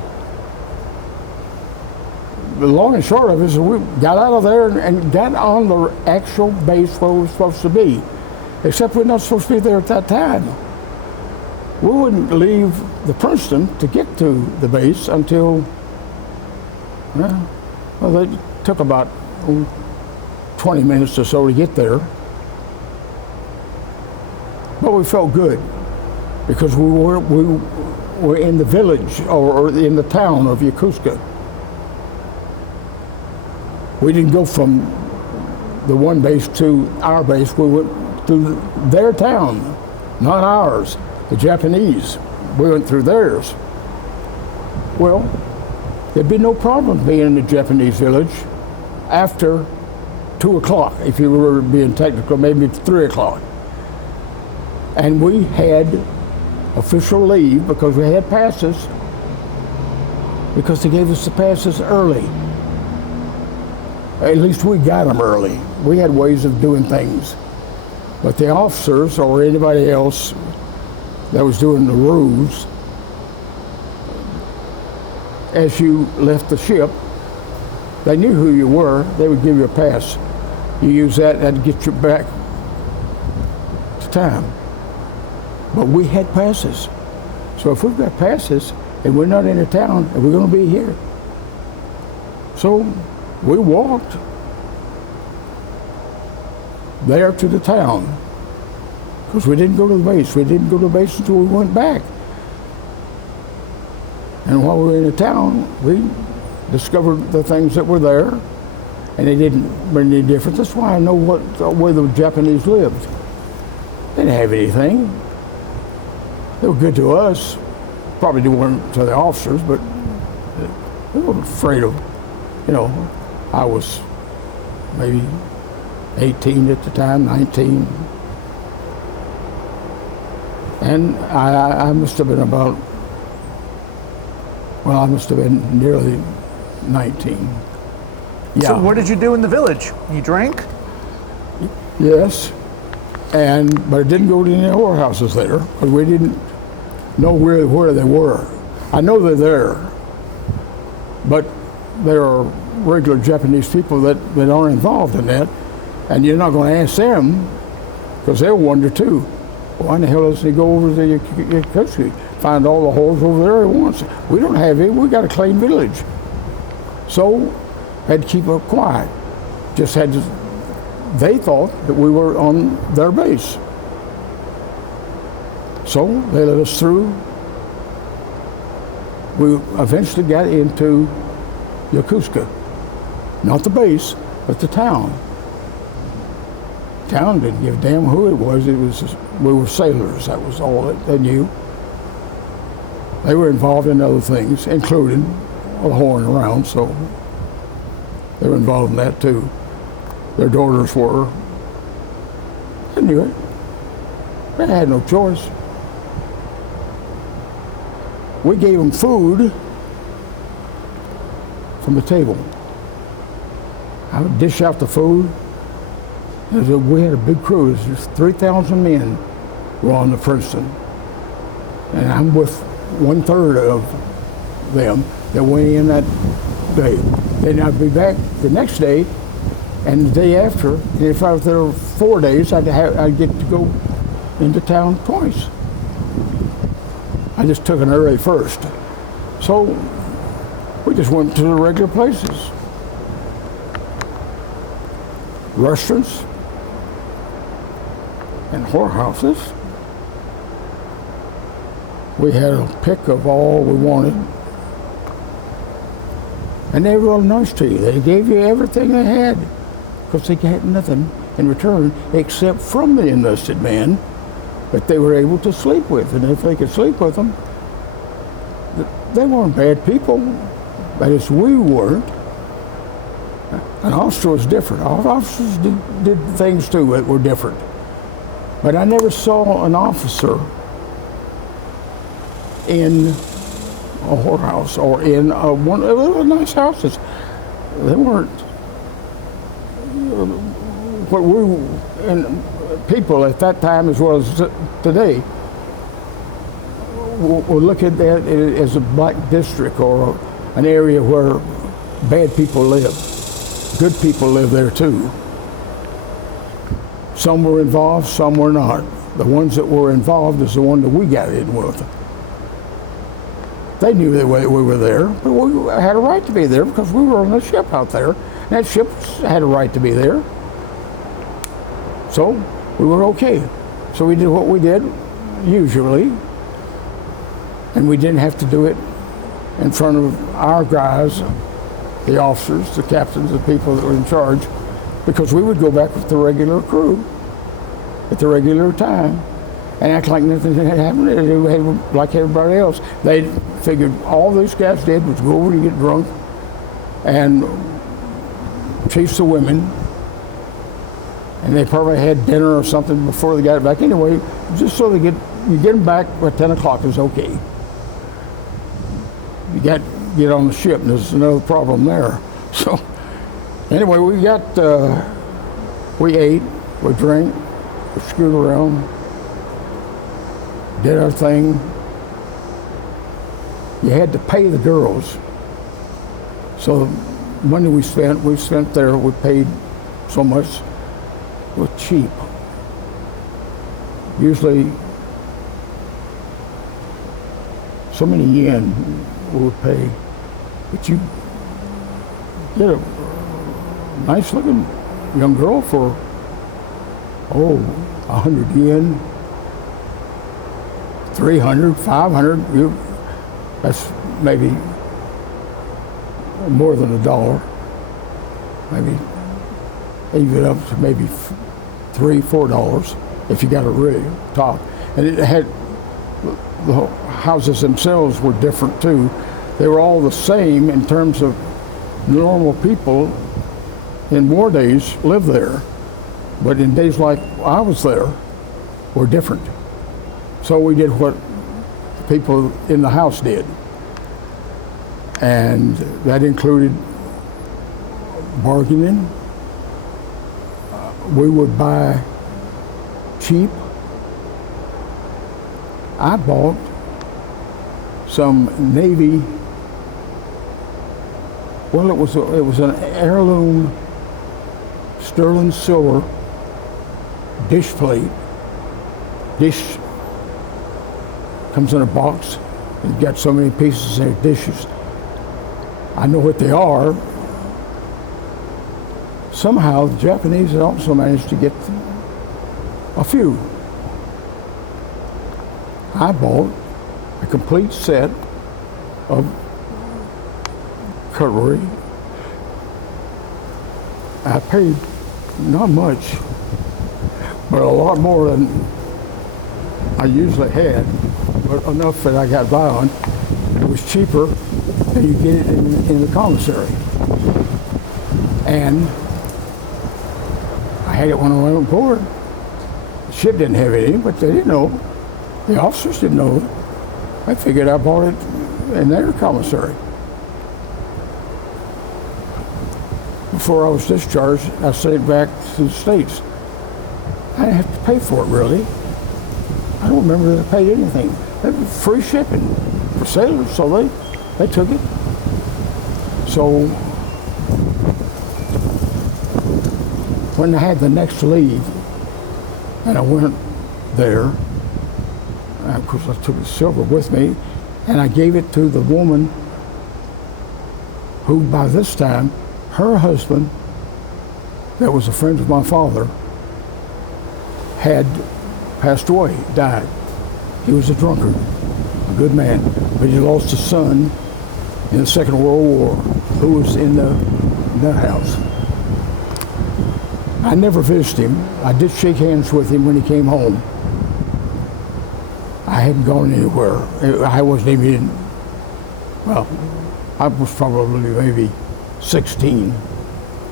The long and short of it is we got out of there and got on the actual base where we were supposed to be. Except we're not supposed to be there at that time. We wouldn't leave the Princeton to get to the base until, well, it took about 20 minutes or so to get there. But we felt good, because we were in the village, or in the town of Yokosuka. We didn't go from the one base to our base. We went through their town, not ours, the Japanese. We went through theirs. Well, there'd be no problem being in the Japanese village after 2 o'clock, if you were being technical, maybe 3 o'clock. And we had official leave because we had passes, because they gave us the passes early. At least we got them early. We had ways of doing things. But the officers or anybody else that was doing the rules, as you left the ship, they knew who you were. They would give you a pass. You use that, that'd get you back to time. But we had passes. So if we've got passes and we're not in a town, and we're going to be here. So we walked there to the town, because we didn't go to the base. We didn't go to the base until we went back. And while we were in the town, we discovered the things that were there, and they didn't make any difference. That's why I know where the Japanese lived. They didn't have anything. They were good to us. Probably weren't to the officers, but they weren't afraid of, I was maybe 18 at the time, 19. And I must have been I must have been nearly 19. Yeah. So what did you do in the village? You drank? Yes, but it didn't go to any whorehouses there because we didn't know where they were. I know they're there, but there are regular Japanese people that aren't involved in that, and you're not going to ask them because they'll wonder too. Why in the hell doesn't he go over to the country, find all the holes over there he wants? We don't have it. We got a clean village, so had to keep it quiet. Just had to. They thought that we were on their base, so they let us through. We eventually got into Yokosuka, not the base, but the town. Town didn't give a damn who it was. We were sailors. That was all that they knew. They were involved in other things, including whoring around. So they were involved in that too. Their daughters were. They knew it. They had no choice. We gave them food from the table. I would dish out the food. We had a big crew. It was just 3,000 men were on the Princeton. And I'm with 1/3 of them that went in that day. Then I'd be back the next day and the day after. And if I was there 4 days, I'd get to go into town twice. I just took an early first. So we just went to the regular places. Restaurants and whorehouses. We had a pick of all we wanted. And they were real nice to you. They gave you everything they had because they had nothing in return except from the enlisted men that they were able to sleep with. And if they could sleep with them, they weren't bad people. That is, we weren't. An officer was different. All officers did things too that were different. But I never saw an officer in a whorehouse or in one of the nice houses. They weren't what we and people at that time as well as today will look at that as a black district or an area where bad people live. Good people live there too. Some were involved, some were not. The ones that were involved is the one that we got in with. They knew that we were there, but we had a right to be there because we were on a ship out there. And that ship had a right to be there. So we were okay. So we did what we did, usually. And we didn't have to do it in front of our guys, the officers, the captains, the people that were in charge, because we would go back with the regular crew at the regular time and act like nothing had happened, like everybody else. They figured all these guys did was go over and get drunk and chase the women, and they probably had dinner or something before they got back. Anyway, just so you get them back by 10 o'clock is okay. You got to get on the ship, and there's another problem there. So anyway, we ate, we drank, we screwed around, did our thing. You had to pay the girls. So the money we spent there, we paid so much. It was cheap. Usually so many yen we would pay. But you get a nice looking young girl for 100 yen, 300, 500. That's maybe more than $1. Maybe even up to maybe $3, $4 if you got a really top. And it had, the houses themselves were different too. They were all the same in terms of normal people in war days lived there. But in days like I was there, were different. So we did what people in the house did. And that included bargaining, we would buy cheap. I bought some Navy. Well, it was an heirloom sterling silver dish plate. Dish comes in a box. It's got so many pieces of dishes. I know what they are. Somehow the Japanese had also managed to get a few. I bought a complete set of cutlery. I paid not much, but a lot more than I usually had, but enough that I got by on. It was cheaper than you get it in the commissary. And I had it when I went on board. The ship didn't have any, but they didn't know. The officers didn't know. I figured I bought it in their commissary. Before I was discharged, I sent it back to the States. I didn't have to pay for it, really. I don't remember that I paid anything. It was free shipping for sailors, so they took it. So when I had the next leave, and I went there, of course I took the silver with me, and I gave it to the woman who by this time, her husband, that was a friend of my father, had passed away, died. He was a drunkard, a good man, but he lost a son in the Second World War who was in the nut house. I never visited him. I did shake hands with him when he came home. I hadn't gone anywhere. I wasn't even, well, I was probably maybe 16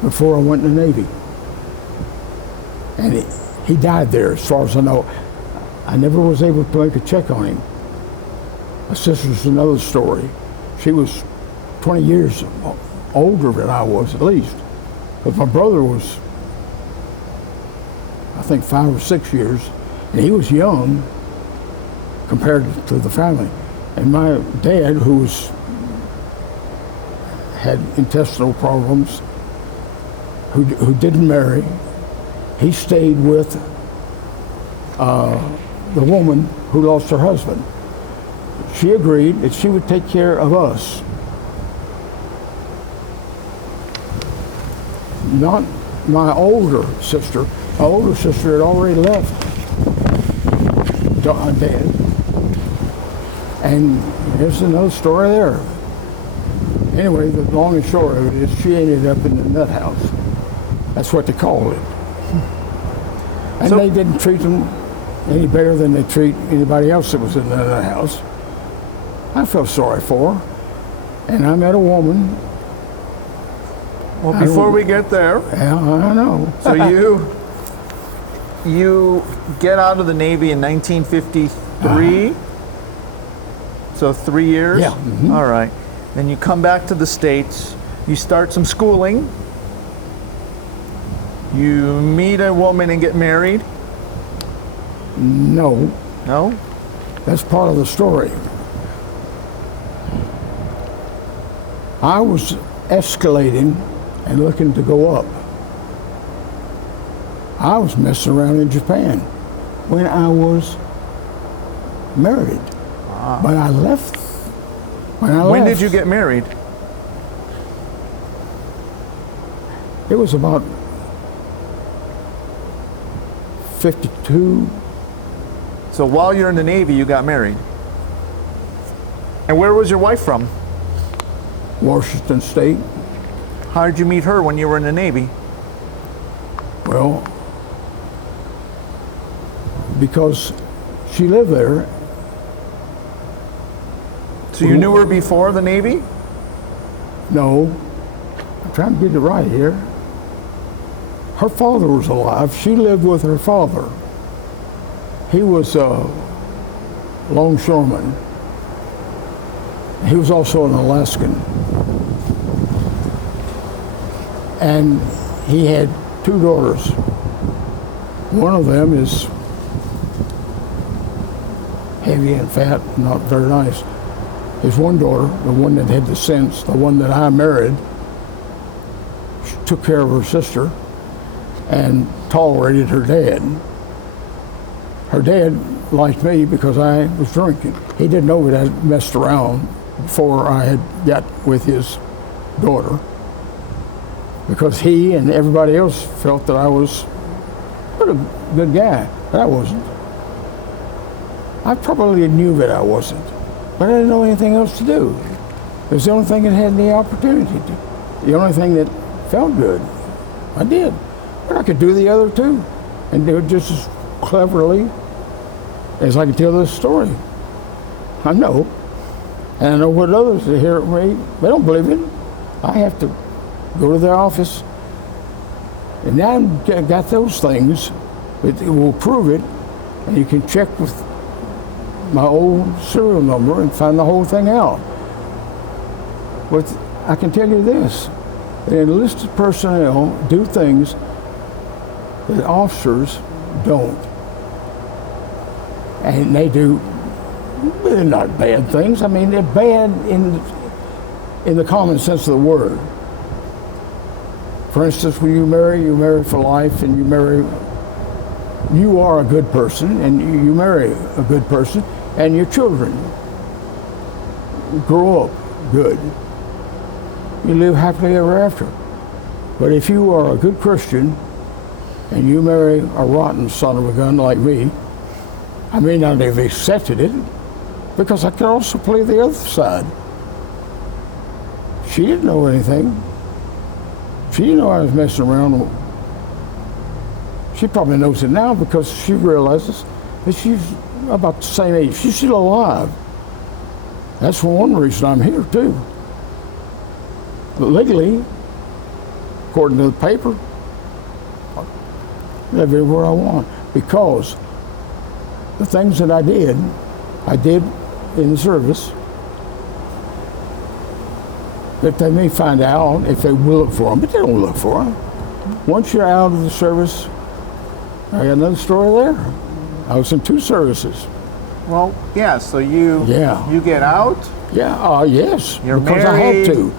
before I went in the Navy. And he died there, as far as I know. I never was able to make a check on him. My sister's another story. She was 20 years older than I was, at least. But my brother was, I think, 5 or 6 years, and he was young compared to the family. And my dad, who had intestinal problems, who didn't marry, he stayed with the woman who lost her husband. She agreed that she would take care of us. Not my older sister. My older sister had already left Dad. And there's another story there. Anyway, the long and short of it is she ended up in the nut house. That's what they called it. And they didn't treat them any better than they treat anybody else that was in the nut house. I felt sorry for her. And I met a woman. Well, before we get there. Yeah, I know. So you get out of the Navy in 1953. So 3 years? Yeah. Mm-hmm. All right. Then you come back to the States. You start some schooling. You meet a woman and get married? No. No? That's part of the story. I was escalating and looking to go up. I was messing around in Japan when I was married. But I left. When did you get married? It was about 52. So while you're in the Navy, you got married. And where was your wife from? Washington State. How did you meet her when you were in the Navy? Well, because she lived there. So you knew her before the Navy? No. I'm trying to get it right here. Her father was alive. She lived with her father. He was a longshoreman. He was also an Alaskan. And he had 2 daughters. One of them is heavy and fat, not very nice. His one daughter, the one that had the sense, the one that I married, took care of her sister and tolerated her dad. Her dad liked me because I was drinking. He didn't know that I messed around before I had got with his daughter, because he and everybody else felt that I was a good guy, but I wasn't. I probably knew that I wasn't, but I didn't know anything else to do. It was the only thing that had the opportunity to. The only thing that felt good, I did. But I could do the other two, and do it just as cleverly as I can tell this story. I know. And I know what others that hear me, they don't believe it. I have to go to their office, and now I've got those things, it will prove it, and you can check with my old serial number and find the whole thing out. But I can tell you this, the enlisted personnel do things that officers don't. And they do, they're not bad things. I mean, they're bad in the common sense of the word. For instance, when you marry for life, and you are a good person, and you marry a good person, and your children grow up good. You live happily ever after. But if you are a good Christian and you marry a rotten son of a gun like me, I may not have accepted it, because I could also play the other side. She didn't know anything. She didn't know I was messing around. She probably knows it now, because she realizes that she's about the same age. She's still alive. That's one reason I'm here too. But legally, according to the paper, I live everywhere I want, because the things that I did in the service, that they may find out if they will look for them, but they don't look for them. Once you're out of the service, I got another story there. I was in 2 services. Well, yeah, so you get out. Yeah, yes, You're because married, I had to.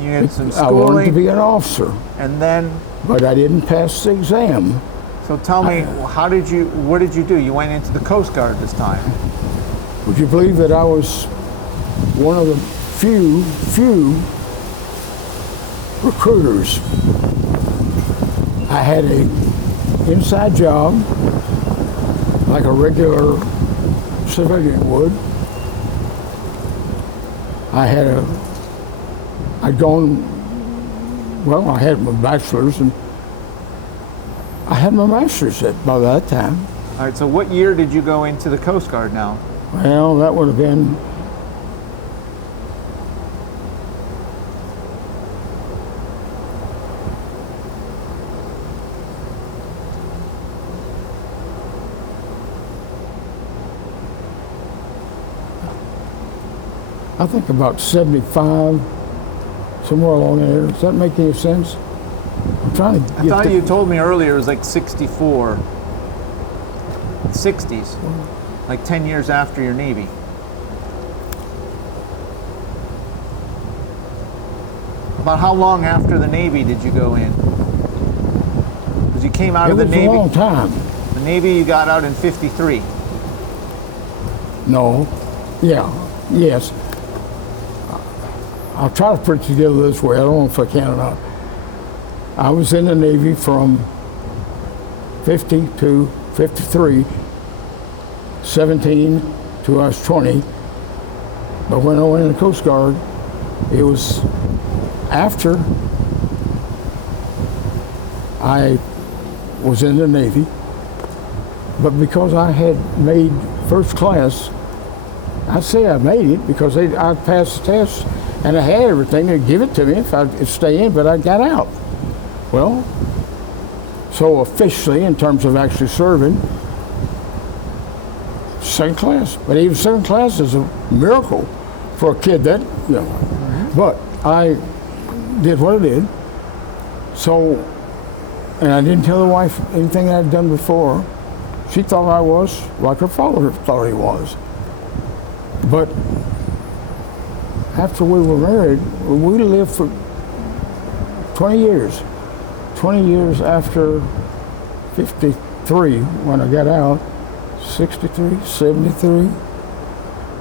You had some I wanted to schooling, be an officer, and then, but I didn't pass the exam. so tell me, what did you do? You went into the Coast Guard this time. Would you believe that I was one of the few recruiters? I had a inside job like a regular civilian would. I had my bachelor's, and I had my master's by that time. All right, so what year did you go into the Coast Guard now? Well, that would have been I think about 75, somewhere along there. Does that make any sense? I'm trying to I thought you told me earlier it was like 64. 60s. Like 10 years after your Navy. About how long after the Navy did you go in? Because you came out of the Navy. It was a long time. The Navy, you got out in 53. No. Yeah. Yes. I'll try to put it together this way. I don't know if I can or not. I was in the Navy from 50 to 53, 17 to I was 20. But when I went in the Coast Guard, it was after I was in the Navy. But because I had made first class, I'd say I made it because I passed the test and I had everything. They'd give it to me if I'd stay in, but I got out. Well, so officially, in terms of actually serving, second class. But even second class is a miracle for a kid that, you know. Mm-hmm. But I did what I did. So And I didn't tell the wife anything I'd done before. She thought I was like her father thought he was. But after we were married, we lived for 20 years. 20 years after 53, when I got out, 63, 73.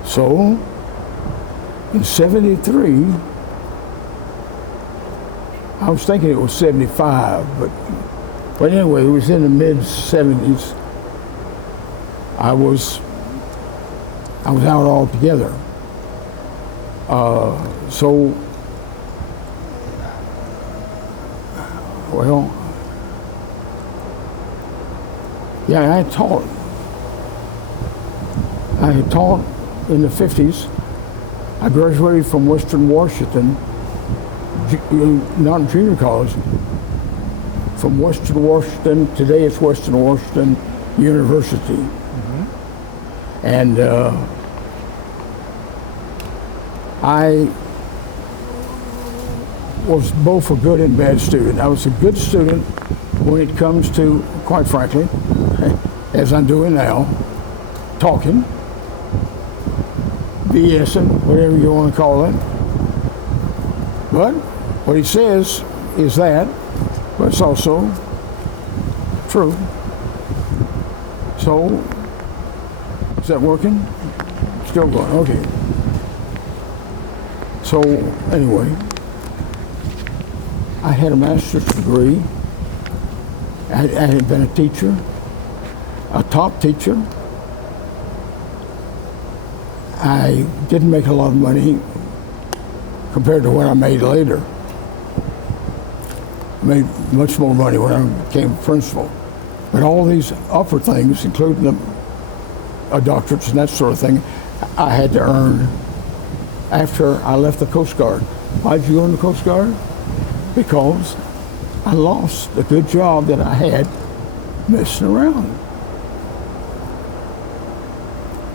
So, in 73, I was thinking it was 75, but anyway, it was in the mid-70s. I was out altogether. So, well, yeah, I had taught. I had taught in the 50s. I graduated from Western Washington, not in junior college, from Western Washington. Today it's Western Washington University. Mm-hmm. And I was both a good and bad student. I was a good student when it comes to, quite frankly, as I'm doing now, talking, BSing, whatever you want to call it. But what he says is that, but it's also true. So, is that working? Still going, okay. So, anyway, I had a master's degree. I had been a teacher, a top teacher. I didn't make a lot of money compared to what I made later. I made much more money when I became principal. But all these upper things, including a doctorate and that sort of thing, I had to earn after I left the Coast Guard. Why'd you go in the Coast Guard? Because I lost the good job that I had messing around.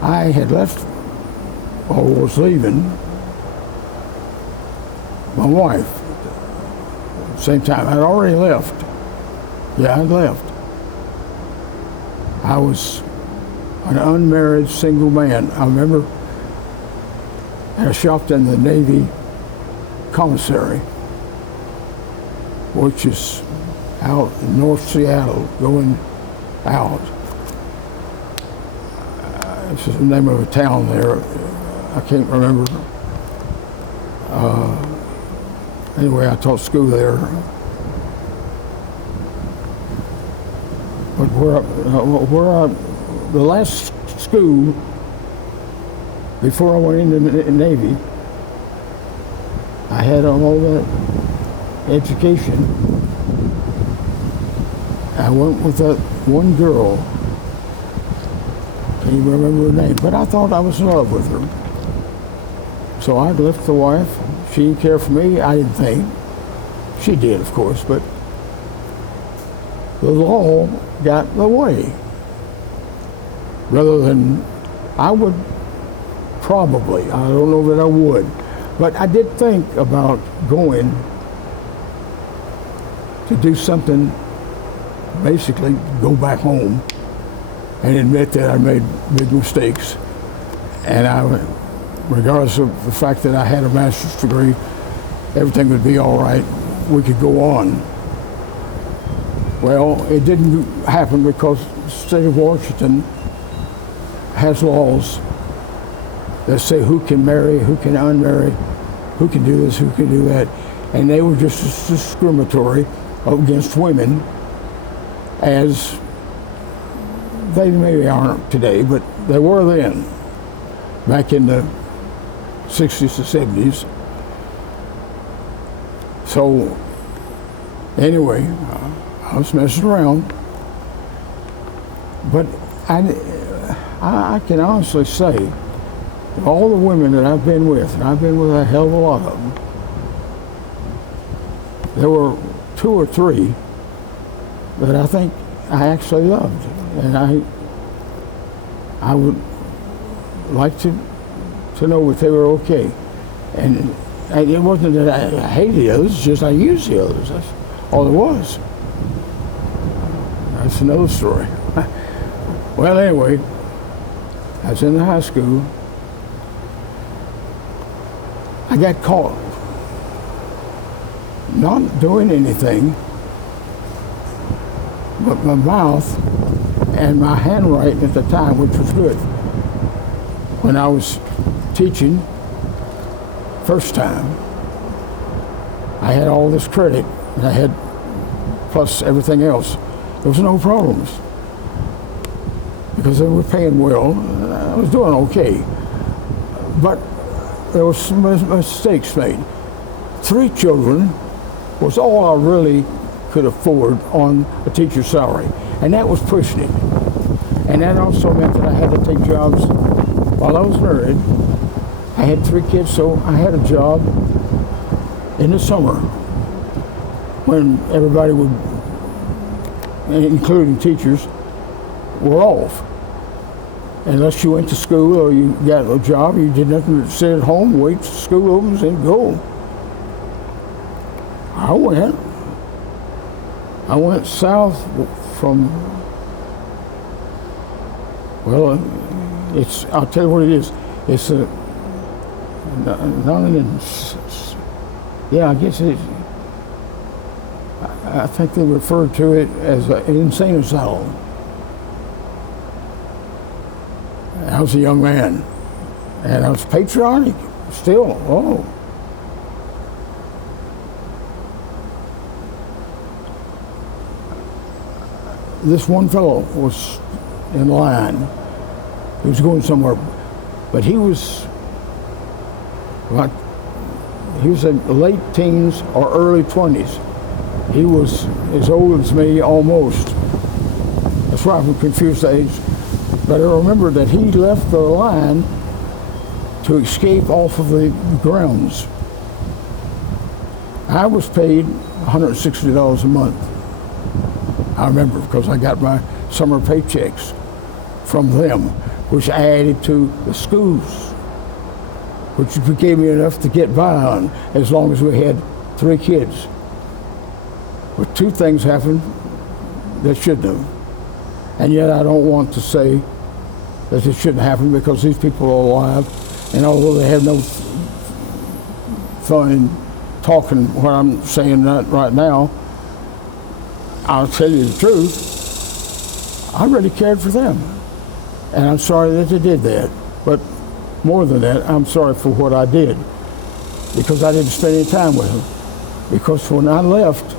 I had left, or was leaving, my wife. Same time, I'd already left. Yeah, I'd left. I was an unmarried single man. I remember I shopped in the Navy commissary, which is out in North Seattle, going out. This is the name of a town there. I can't remember. Anyway, I taught school there. But the last school before I went into the Navy, I had all that education. I went with that one girl. Can't even remember her name, but I thought I was in love with her. So I left the wife. She didn't care for me, I didn't think. She did, of course, but the law got in the way. Rather than, I would probably, I don't know that I would, but I did think about going to do something, basically go back home and admit that I made big mistakes. And regardless of the fact that I had a master's degree, everything would be all right. We could go on. Well, it didn't happen because the state of Washington has laws that say who can marry, who can unmarry, who can do this, who can do that. And they were just as discriminatory against women as they maybe aren't today, but they were then, back in the 60s to 70s. So anyway, I was messing around, but I can honestly say, of all the women that I've been with, and I've been with a hell of a lot of them, there were 2 or 3 that I think I actually loved, and I would like to know if they were okay. And it wasn't that I hated the others, just I used the others. That's all it was. that's another story. Well, anyway, I was in the high school. I got caught not doing anything, but my mouth and my handwriting at the time, which was good. When I was teaching, first time, I had all this credit, and I had plus everything else. There was no problems because they were paying well. I was doing okay, but there were some mistakes made. 3 children was all I really could afford on a teacher's salary, and that was pushing it. And that also meant that I had to take jobs while I was married. I had 3 kids, so I had a job in the summer when everybody would, including teachers, were off. Unless you went to school or you got a job, you did nothing but sit at home, wait till school opens, and go. I went south from, well, I'll tell you what it is. It's a, I guess it, I think they referred to it as an insane asylum. I was a young man, and I was patriotic still. Oh. This one fellow was in line. He was going somewhere, but he was in late teens or early 20s. He was as old as me almost. That's why I'm confused the age. But I remember that he left the line to escape off of the grounds. I was paid $160 a month. I remember because I got my summer paychecks from them, which I added to the schools, which gave me enough to get by on as long as we had 3 kids. But 2 things happened that shouldn't have. And yet I don't want to say that it shouldn't happen because these people are alive, and although they have no fun in talking what I'm saying right now, I'll tell you the truth, I really cared for them. And I'm sorry that they did that. But more than that, I'm sorry for what I did, because I didn't spend any time with them. Because when I left,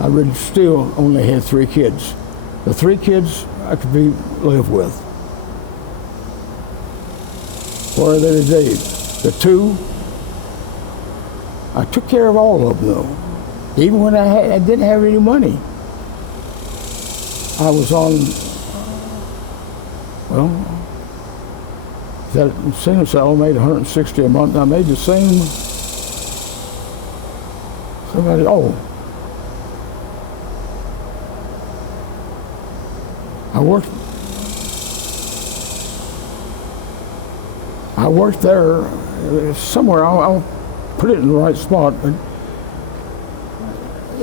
I really still only had 3 kids. The 3 kids I could live with. Where are they today? The 2, I took care of all of them though. Even when I didn't have any money. I was on, well, that insane asylum made $160 a month. I made the same, I worked there somewhere. I'll put it in the right spot. But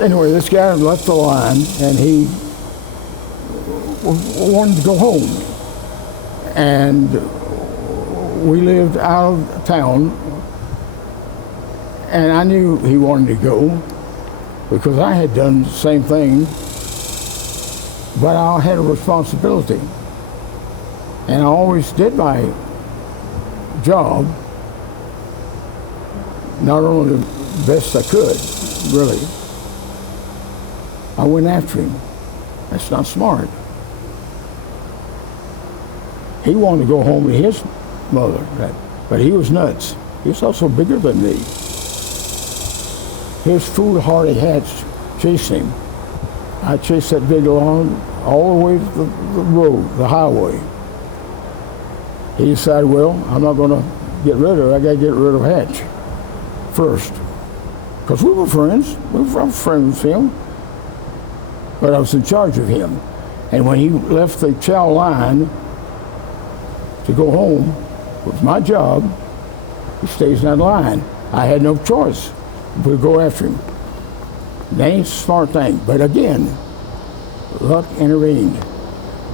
anyway, this guy left the line, and he wanted to go home. And we lived out of town, and I knew he wanted to go because I had done the same thing, but I had a responsibility. And I always did my job, not only the best I could, really. I went after him. That's not smart. He wanted to go home to his mother, but he was nuts. He was also bigger than me. His foolhardy Hatch chasing him. I chased that big along all the way to the road, the highway. He decided, well, I'm not going to get rid of her. I got to get rid of Hatch first. Because we were friends. We were friends with him. But I was in charge of him. And when he left the chow line to go home, it was my job. He stays in that line. I had no choice but to go after him. That ain't a smart thing. But again, luck intervened.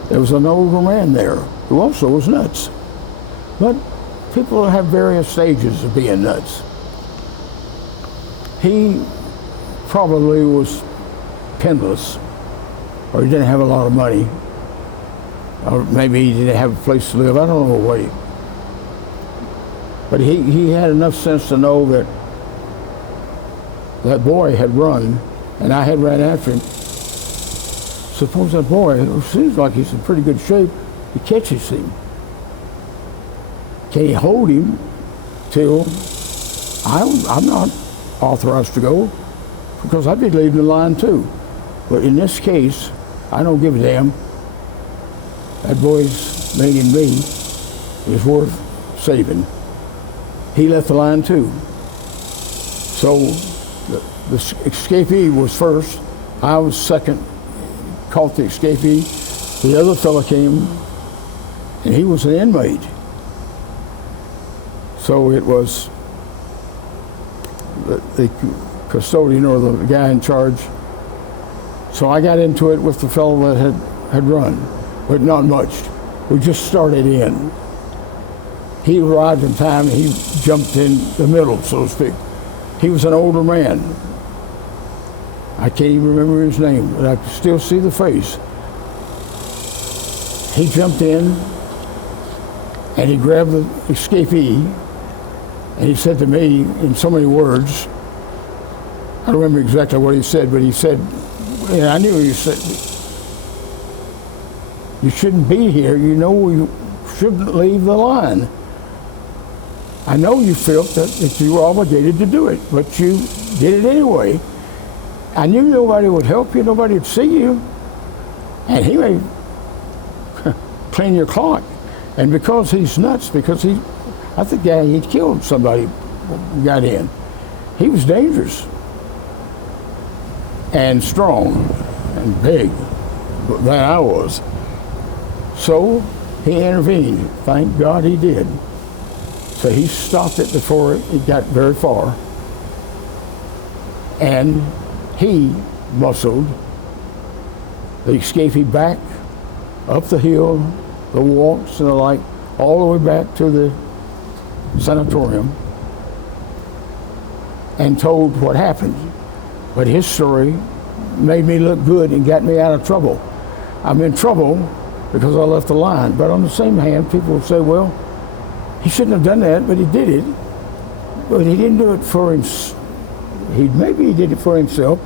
There was an older man there who also was nuts. But people have various stages of being nuts. He probably was penniless, or he didn't have a lot of money, or maybe he didn't have a place to live. I don't know what but he had enough sense to know that that boy had run, and I had ran after him. Suppose that boy, who seems like he's in pretty good shape, he catches him. Can he hold him till I'm not authorized to go, because I'd be leading the line too. But in this case, I don't give a damn. That boy's meaning me is worth saving. He left the line too. So the escapee was first. I was second. Caught the escapee. The other fella came, and he was an inmate. So it was the custodian or the guy in charge. So I got into it with the fellow that had run, but not much. We just started in. He arrived in time, and he jumped in the middle, so to speak. He was an older man. I can't even remember his name, but I can still see the face. He jumped in, and he grabbed the escapee, and he said to me in so many words, I don't remember exactly what he said, but he said, and I knew he said, you shouldn't be here. You know you shouldn't leave the line. I know you felt that you were obligated to do it, but you did it anyway. I knew nobody would help you, nobody would see you, and he may clean your clock. And because he's nuts, because I think he'd killed somebody who got in. He was dangerous and strong and big than I was. So he intervened. Thank God he did. So he stopped it before it got very far. And he muscled the escapee back up the hill, the walks and the like, all the way back to the sanatorium and told what happened. But his story made me look good and got me out of trouble. I'm in trouble because I left the line. But on the same hand, people will say, well, he shouldn't have done that, but he did it. But he didn't do it for himself. Maybe he did it for himself,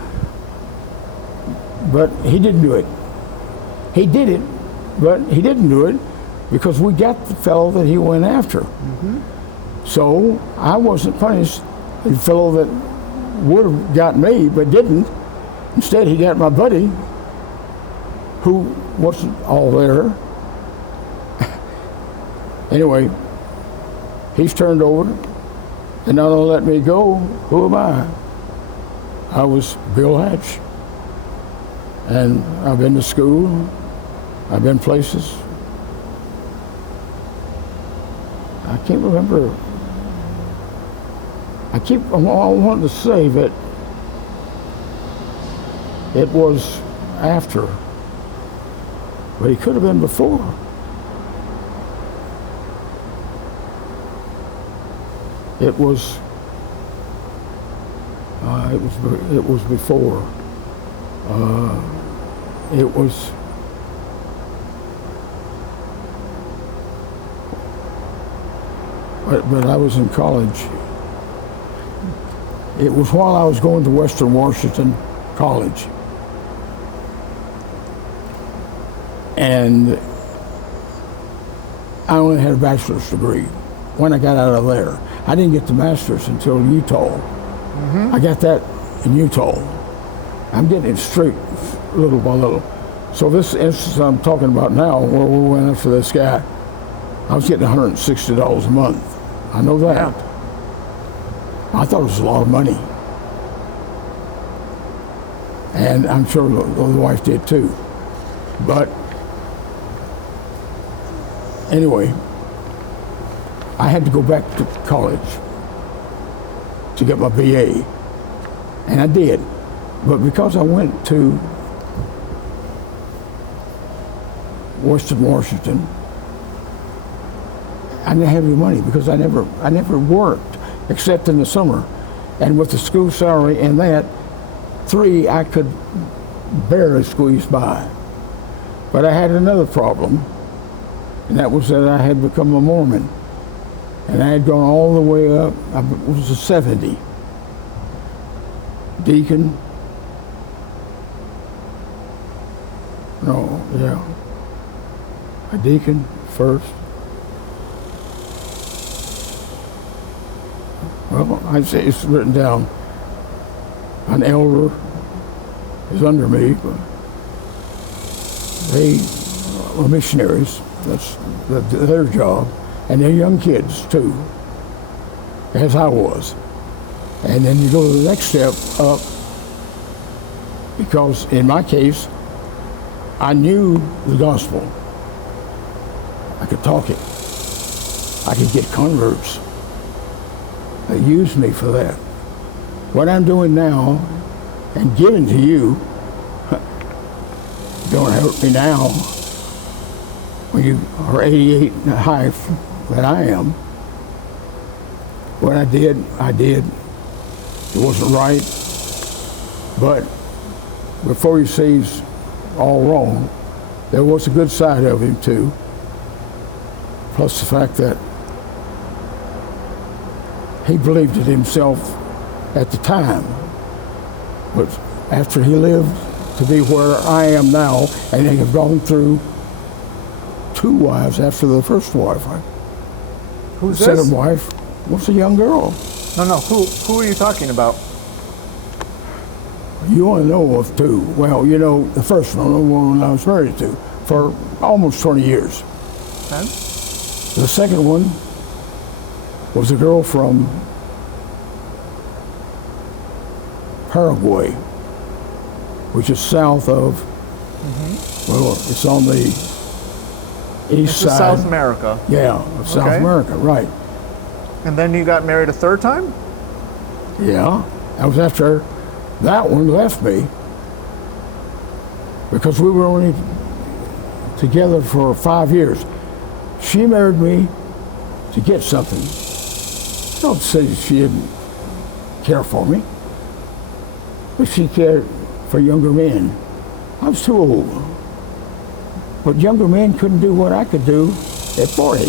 but he didn't do it. He did it, but he didn't do it because we got the fellow that he went after. Mm-hmm. So I wasn't punished. The fellow that would have got me but didn't, instead he got my buddy who wasn't all there. Anyway, he's turned over and not only let me go. Who am I? I was Bill Hatch. And I've been to school, I've been places. I can't remember. I want to say that it was after, but it could have been before. It was before. It was but I was in college. It was while I was going to Western Washington College. And I only had a bachelor's degree when I got out of there. I didn't get the master's until Utah. Mm-hmm. I got that in Utah. I'm getting it straight little by little. So this instance I'm talking about now, where we went after this guy, I was getting $160 a month. I know that. Yeah. I thought it was a lot of money. And I'm sure the wife did too. But anyway, I had to go back to college to get my BA. And I did. But because I went to Western Washington. I didn't have any money because I never worked except in the summer. And with the school salary and that, 3, I could barely squeeze by. But I had another problem, and that was that I had become a Mormon. And I had gone all the way up, I was a 70. Deacon. No, yeah. A deacon first. Well, I'd say it's written down. An elder is under me, but they were missionaries. That's their job. And they're young kids, too, as I was. And then you go to the next step up, because in my case, I knew the gospel. I could talk it. I could get converts. They used me for that. What I'm doing now and giving to you don't hurt me now when you are 88 and a half that I am. What I did. It wasn't right. But before you say he's all wrong, there was a good side of him too. Plus the fact that he believed it himself at the time. But after he lived to be where I am now, and they have gone through 2 wives after the first wife. Who's the this? second wife was a young girl. No. Who are you talking about? You want to know of 2. Well, you know, the first one, the woman I was married to for almost 20 years. Okay. The second one was a girl from Paraguay, which is south of, well, it's on the east side. South America. Yeah, of South America, right. And then you got married a 3rd time? Yeah, that was after that one left me, because we were only together for 5 years. She married me to get something. Don't say she didn't care for me, but she cared for younger men. I was too old. But younger men couldn't do what I could do at 40.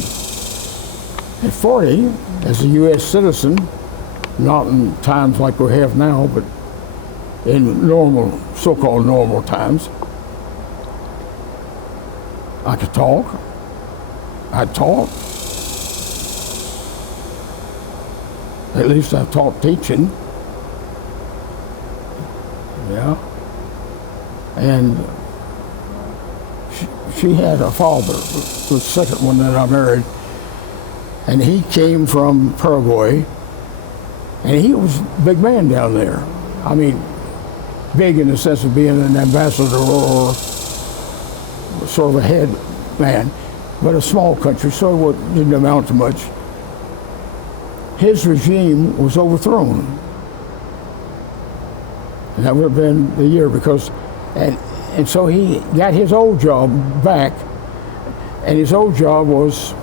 At 40, as a U.S. citizen, not in times like we have now, but in normal, so-called normal times, I could talk. I taught. At least I taught teaching. Yeah. And she had a father, the second one that I married, and he came from Paraguay, and he was a big man down there. I mean, big in the sense of being an ambassador or sort of a head man, but a small country, so it didn't amount to much. His regime was overthrown. And that would have been the year because, and so he got his old job back, and his old job was,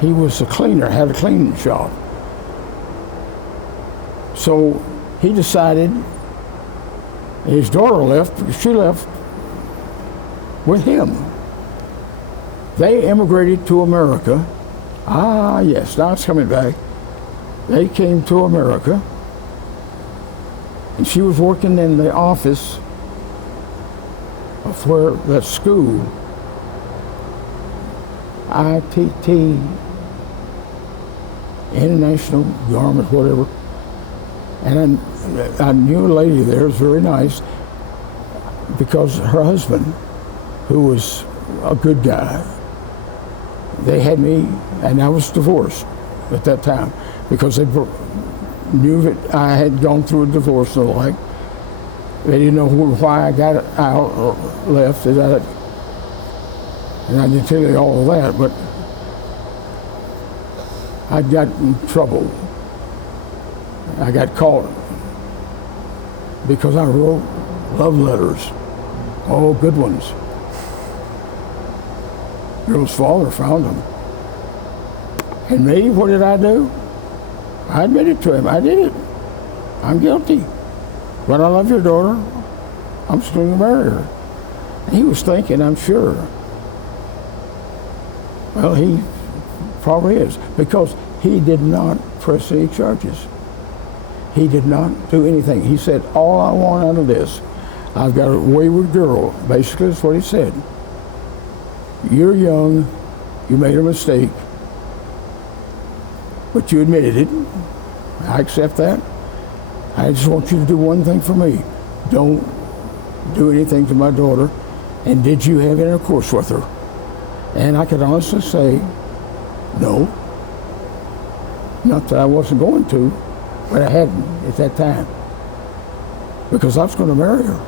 he was a cleaner, had a cleaning shop. So he decided, his daughter left, she left with him. They immigrated to America. Ah, yes, now it's coming back. They came to America, and she was working in the office of where that school, ITT, International Garment, whatever. And I knew a lady there, it was very nice, because her husband, who was a good guy, they had me, and I was divorced at that time, because they knew that I had gone through a divorce and the like. They didn't know why I got out or left, and I didn't tell you all of that, but I got in trouble. I got caught because I wrote love letters, all good ones. Girl's father found him. And me, what did I do? I admitted to him, I did it. I'm guilty. But I love your daughter. I'm still going to marry her. And he was thinking, I'm sure. Well, he probably is, because he did not press any charges. He did not do anything. He said, all I want out of this, I've got a wayward girl. Basically, that's what he said. You're young, you made a mistake, but you admitted it. I accept that. I just want you to do one thing for me. Don't do anything to my daughter. And did you have intercourse with her? And I could honestly say, no. Not that I wasn't going to, but I hadn't at that time. Because I was going to marry her.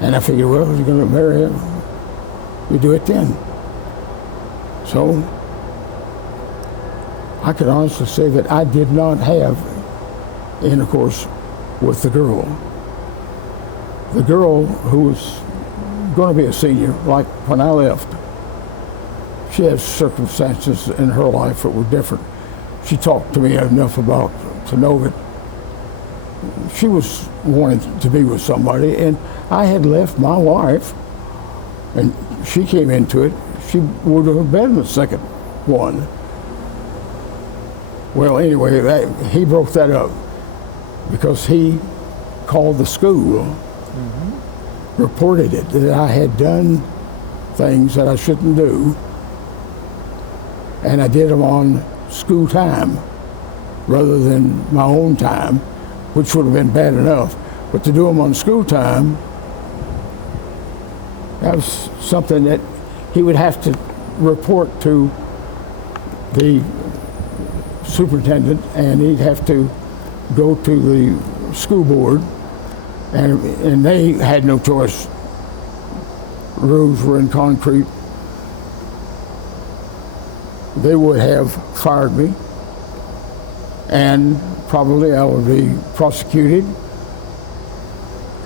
And I figured, well, if you're going to marry her, you do it then. So I could honestly say that I did not have intercourse with the girl. The girl who was going to be a senior, like when I left, she had circumstances in her life that were different. She talked to me enough about to know that she was wanting to be with somebody, and I had left my wife, and she came into it. She would have been the second one. Well, anyway, he broke that up because he called the school, reported it, that I had done things that I shouldn't do, and I did them on school time rather than my own time, which would have been bad enough. But to do them on school time, that was something that he would have to report to the superintendent, and he'd have to go to the school board, and they had no choice. Roofs were in concrete. They would have fired me, and probably I would be prosecuted,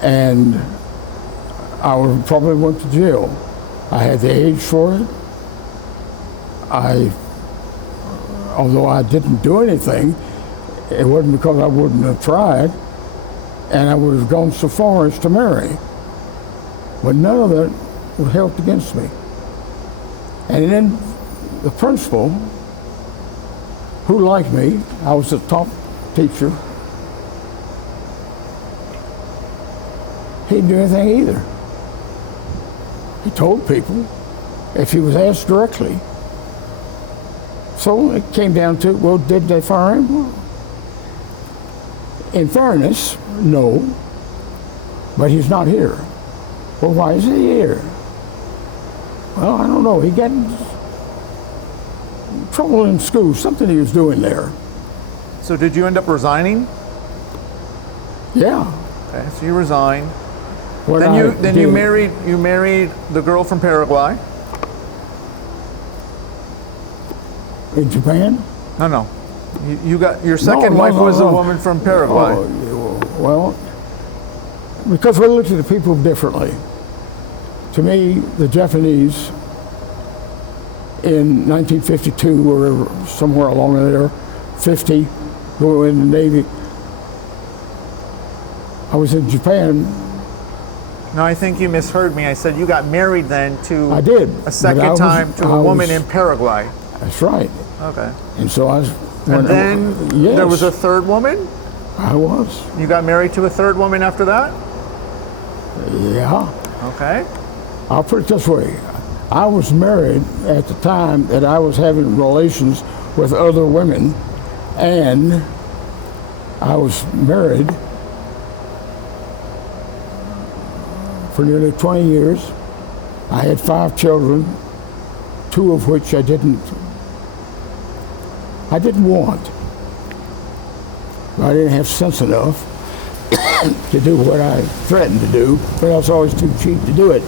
and I would probably went to jail. I had the age for it. Although I didn't do anything, it wasn't because I wouldn't have tried, and I would have gone so far as to marry. But none of that was held against me. And then the principal, who liked me, I was a top teacher, he didn't do anything either. He told people if he was asked directly. So it came down to, well, did they fire him? Well, in fairness, no, but he's not here. Well, why is he here? Well, I don't know. He got in trouble in school, something he was doing there. So did you end up resigning? Yeah. Okay, so you resigned. What Then you married the girl from Paraguay. In Japan? No. You got your second wife was a woman from Paraguay. Well, because we looked at the people differently. To me, the Japanese in 1952 or somewhere along there, 50, go in the Navy. I was in Japan. No, I think you misheard me. I said you got married then to I did, a second time to a woman in Paraguay. That's right. Okay. And so I was. And then yes, there was a third woman? I was. You got married to a third woman after that? Yeah. Okay. I'll put it this way. I was married at the time that I was having relations with other women, and I was married for nearly 20 years. I had 5 children, 2 of which I didn't want. I didn't have sense enough to do what I threatened to do, but I was always too cheap to do it.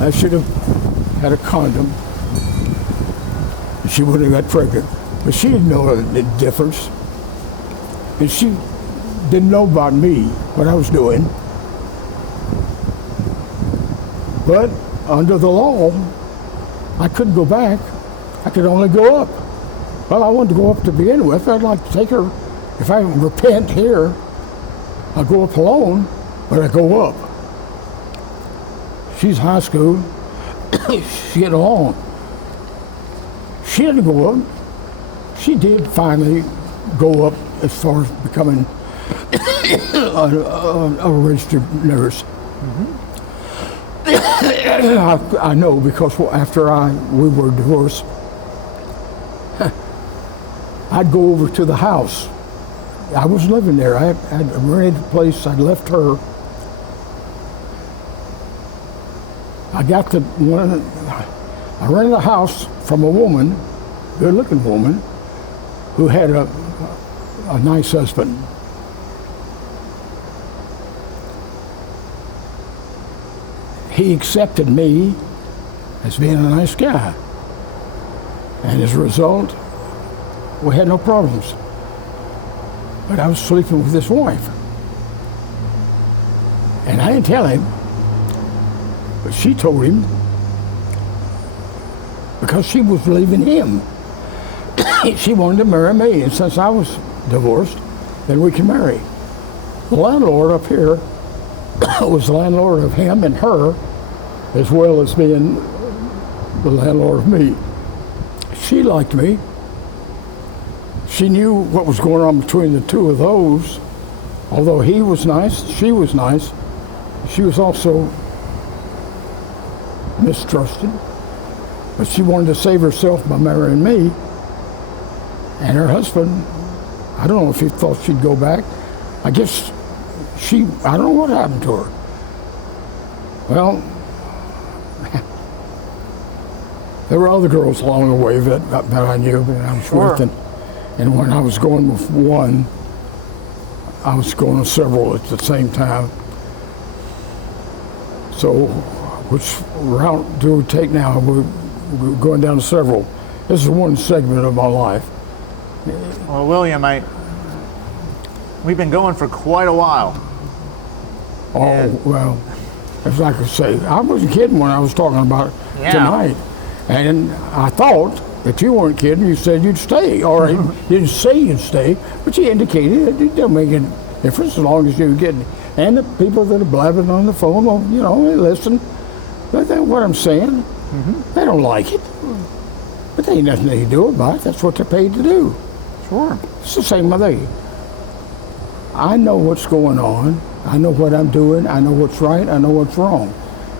I should have had a condom. She wouldn't have got pregnant. But she didn't know the difference. And she didn't know about me, what I was doing. But under the law, I couldn't go back. I could only go up. Well, I wanted to go up to begin with. I'd like to take her. If I repent here, I'll go up alone, but I go up. She's high school. She get along. She didn't go up. She did finally go up as far as becoming a registered nurse. I know because after we were divorced, I'd go over to the house. I was living there. I'd rented a place. I'd left her. I rented a house from a woman, good-looking woman, who had a nice husband. He accepted me as being a nice guy. And as a result, we had no problems. But I was sleeping with his wife. And I didn't tell him, but she told him because she was leaving him. She wanted to marry me, and since I was divorced, then we can marry. The landlord up here was the landlord of him and her, as well as being the landlord of me. She liked me. She knew what was going on between the two of those. Although he was nice, she was nice. She was also mistrusted, but she wanted to save herself by marrying me. And her husband, I don't know if he thought she'd go back. I guess I don't know what happened to her. Well, there were other girls along the way that I knew that I was with. And when I was going with one, I was going to several at the same time. So, which route do we take now? We're going down to several. This is one segment of my life. Well, William, we've been going for quite a while. Oh, well, as I could say, I wasn't kidding when I was talking about it tonight. And I thought that you weren't kidding. You said you'd stay, or you didn't say you'd stay, but you indicated it don't make a difference as long as you get. And the people that are blabbing on the phone, well, you know, they listen. But what I'm saying, they don't like it. But there ain't nothing they can do about it. That's what they're paid to do. Sure. It's the same way. I know what's going on. I know what I'm doing. I know what's right. I know what's wrong.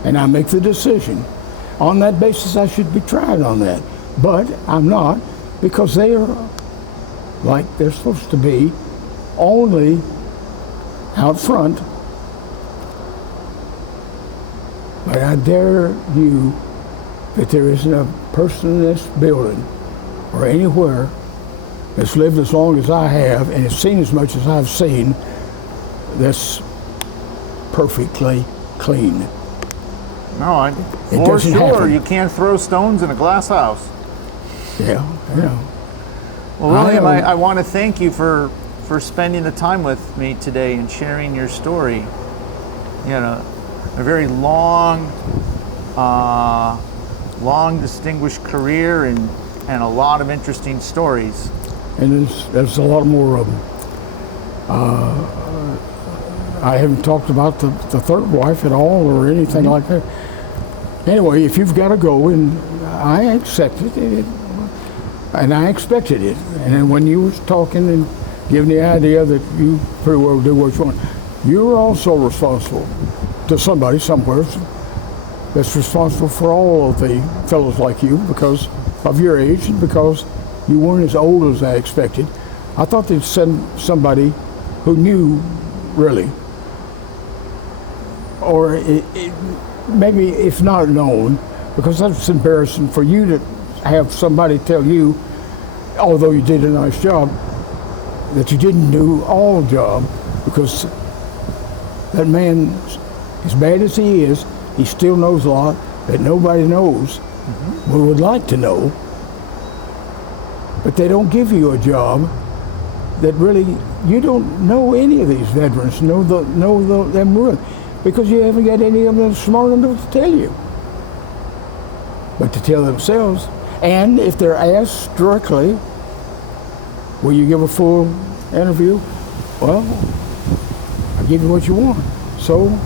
And I make the decision. On that basis, I should be tried on that. But I'm not, because they are like they're supposed to be, only out front. But I dare you that there isn't a person in this building or anywhere that's lived as long as I have and has seen as much as I've seen that's perfectly clean. No, for sure, you can't throw stones in a glass house. Yeah. Well, William, I want to thank you for spending the time with me today and sharing your story. You know, a very long, distinguished career and a lot of interesting stories. And there's a lot more of them. I haven't talked about the third wife at all or anything like that. Anyway, if you've got to go, and I accepted it, and I expected it. And then when you was talking and giving the idea that you pretty well do what you want, you're also responsible to somebody somewhere that's responsible for all of the fellows like you because of your age and because you weren't as old as I expected. I thought they'd send somebody who knew really, or maybe if not known, because that's embarrassing for you to have somebody tell you, although you did a nice job, that you didn't do all job, because that man, as bad as he is, he still knows a lot that nobody knows, but would like to know. But they don't give you a job that really, you don't know any of these veterans, know them really, because you haven't got any of them smart enough to tell you. but to tell themselves. And if they're asked directly, will you give a full interview? Well, I'll give you what you want. So,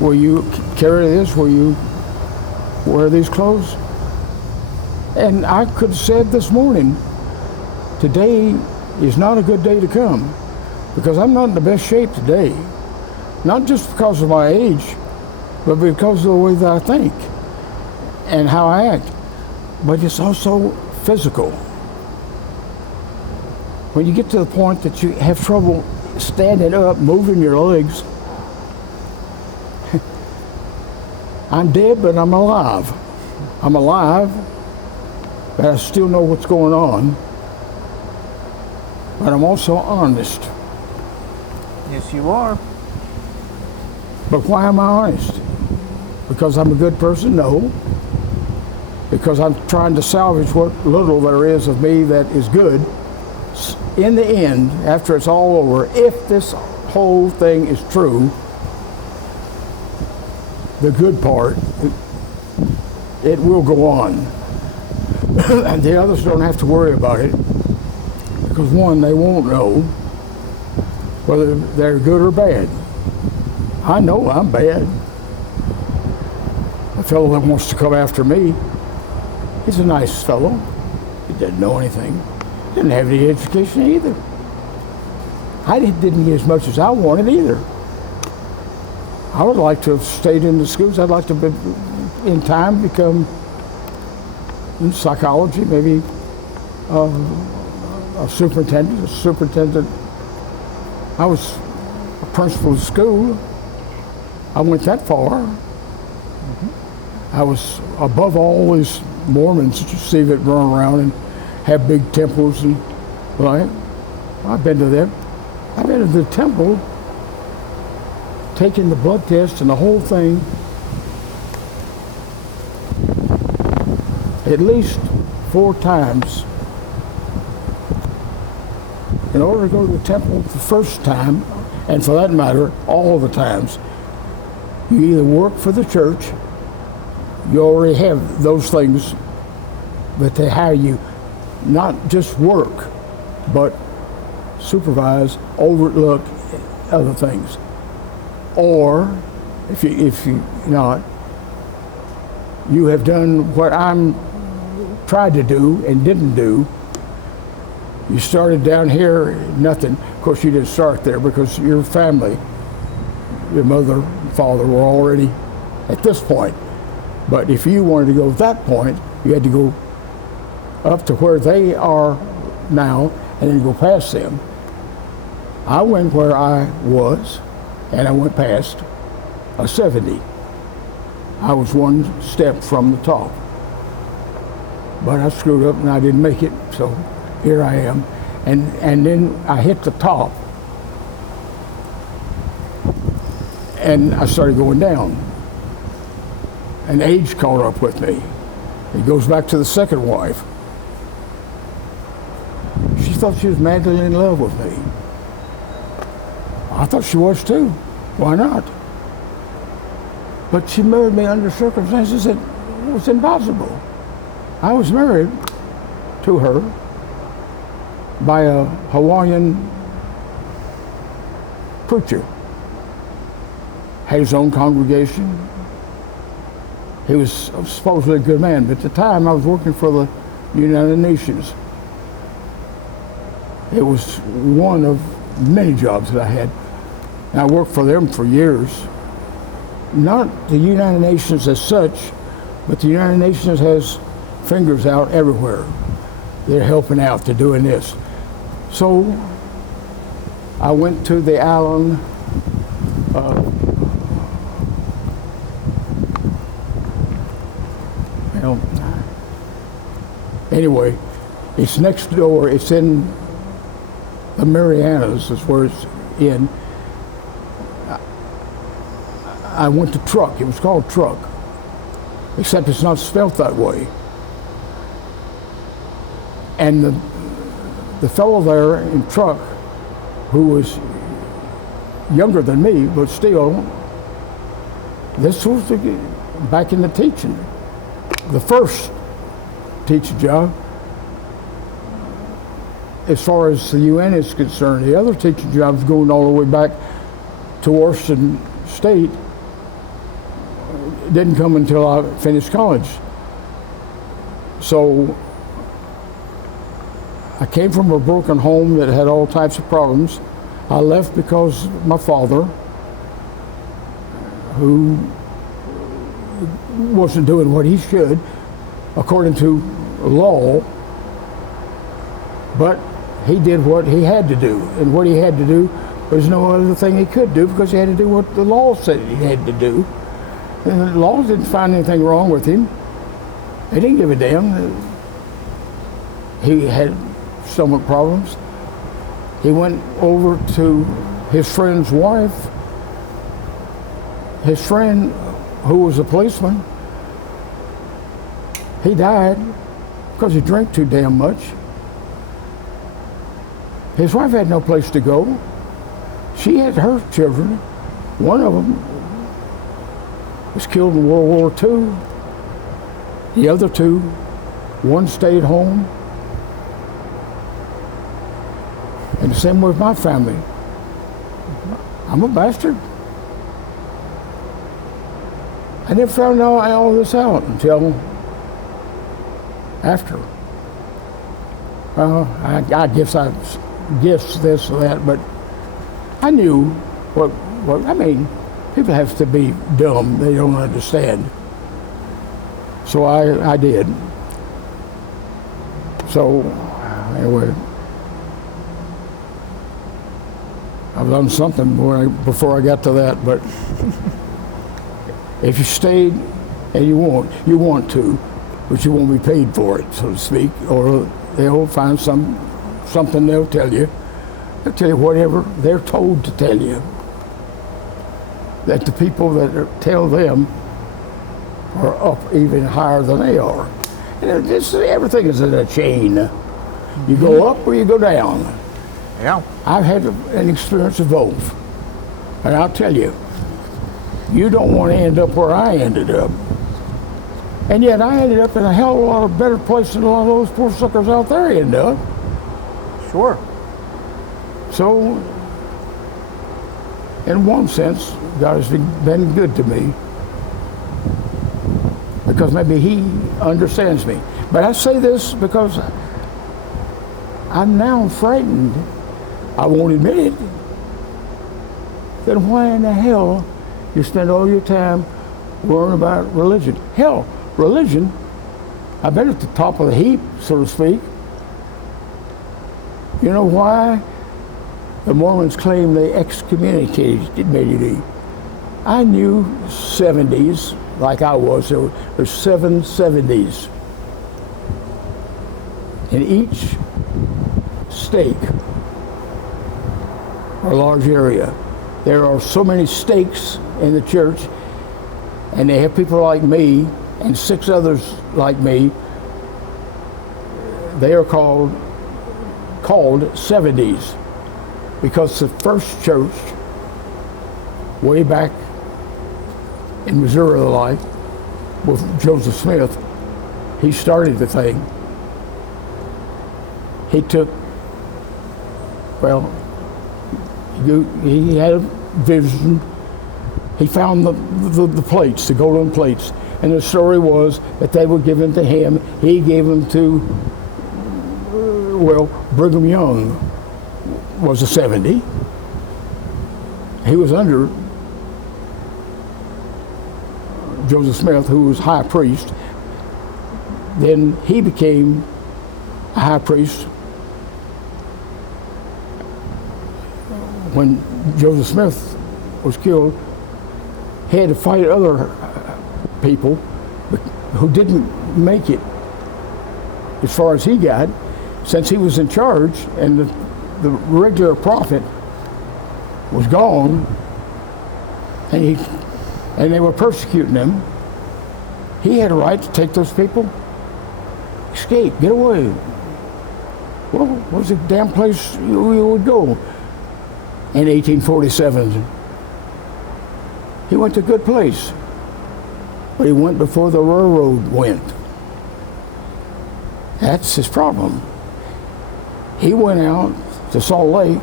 will you carry this? Will you wear these clothes? And I could have said this morning, today is not a good day to come, because I'm not in the best shape today. Not just because of my age, but because of the way that I think and how I act. But it's also physical. When you get to the point that you have trouble standing up, moving your legs, I'm dead, but I'm alive. I'm alive, but I still know what's going on. But I'm also honest. Yes, you are. But why am I honest? Because I'm a good person? No. Because I'm trying to salvage what little there is of me that is good. In the end, after it's all over, if this whole thing is true, the good part, it will go on. And the others don't have to worry about it, because one, they won't know whether they're good or bad. I know I'm bad. The fellow that wants to come after me, he's a nice fellow. He didn't know anything. Didn't have any education either. I didn't get as much as I wanted either. I would like to have stayed in the schools. I'd like to, in time, become in psychology, maybe a superintendent. I was a principal of school. I went that far. I was above all these Mormons that you see that run around and have big temples, and right? I've been to them. I've been to the temple, taking the blood test and the whole thing at least 4 times. In order to go to the temple the first time, and for that matter, all the times, you either work for the church, you already have those things, but they hire you not just work, but supervise, overlook other things. Or, if you not, you have done what I'm tried to do and didn't do. You started down here, nothing. Of course, you didn't start there because your family, your mother and father were already at this point. But if you wanted to go to that point, you had to go up to where they are now and then go past them. I went where I was, and I went past a 70. I was 1 step from the top. But I screwed up and I didn't make it, so here I am. And then I hit the top, and I started going down. And age caught up with me. It goes back to the second wife. She thought she was madly in love with me. I thought she was too. Why not? But she married me under circumstances that was impossible. I was married to her by a Hawaiian preacher. Had his own congregation. He was supposedly a good man, but at the time I was working for the United Nations. It was one of many jobs that I had. And I worked for them for years. Not the United Nations as such, but the United Nations has fingers out everywhere. They're helping out, they're doing this. So I went to the island anyway, it's next door. It's in the Marianas is where it's in. I went to Truck. It was called Truck, except it's not spelt that way. And the fellow there in Truck, who was younger than me, but still, this was back in the teaching. the first teaching job, as far as the UN is concerned, the other teaching jobs going all the way back to Washington State didn't come until I finished college. So I came from a broken home that had all types of problems. I left because my father, who wasn't doing what he should, according to law, but he did what he had to do. And what he had to do, there's no other thing he could do because he had to do what the law said he had to do. And the law didn't find anything wrong with him. They didn't give a damn. He had stomach problems. He went over to his friend's wife. His friend, who was a policeman, he died because he drank too damn much. His wife had no place to go. She had her children. One of them was killed in World War II. The other two, one stayed home. And the same with my family. I'm a bastard. I never found all this out until after. I guess this or that, but I knew what I mean, people have to be dumb, they don't understand. So I did. So anyway, I've done something before I got to that, but if you stayed and you want to, but you won't be paid for it, so to speak, or they'll find something they'll tell you. They'll tell you whatever they're told to tell you. That the people that tell them are up even higher than they are. And everything is in a chain. You go up or you go down. Yeah. I've had an experience of both. And I'll tell you, you don't want to end up where I ended up. And yet I ended up in a hell of a lot of better place than a lot of those poor suckers out there end up. Sure. So, in one sense, God has been good to me. Because maybe He understands me. But I say this because I'm now frightened. I won't admit it. Then why in the hell you spend all your time worrying about religion? Hell, religion, I've been at the top of the heap, so to speak. You know why? The Mormons claim they excommunicated me. I knew 70s, like I was. There's 7 70s. In each stake, or large area, there are so many stakes in the church, and they have people like me and 6 others like me. They are called 70s. Because the first church, way back in Missouri, like, with Joseph Smith, he started the thing. He took, he had a vision. He found the plates, the golden plates. And the story was that they would give them to him. He gave them to, Brigham Young was a 70. He was under Joseph Smith, who was high priest. Then he became a high priest when Joseph Smith was killed. He had to fight other people who didn't make it as far as he got, since he was in charge and the regular prophet was gone, and they were persecuting him. He had a right to take those people, escape, get away. Well, what's the damn place you would go? In 1847, he went to a good place. but he went before the railroad went. That's his problem. He went out to Salt Lake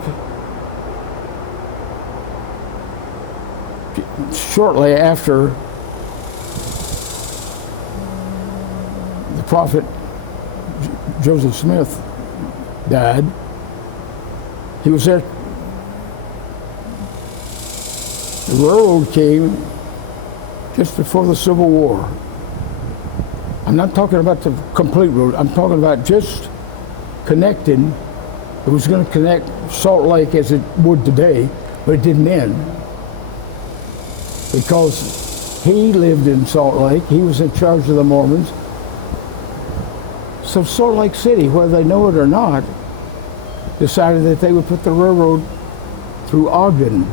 shortly after the prophet Joseph Smith died. He was there. The railroad came just before the Civil War. I'm not talking about the complete road. I'm talking about just connecting. It was going to connect Salt Lake as it would today, but it didn't end. Because he lived in Salt Lake. He was in charge of the Mormons. So Salt Lake City, whether they know it or not, decided that they would put the railroad through Ogden,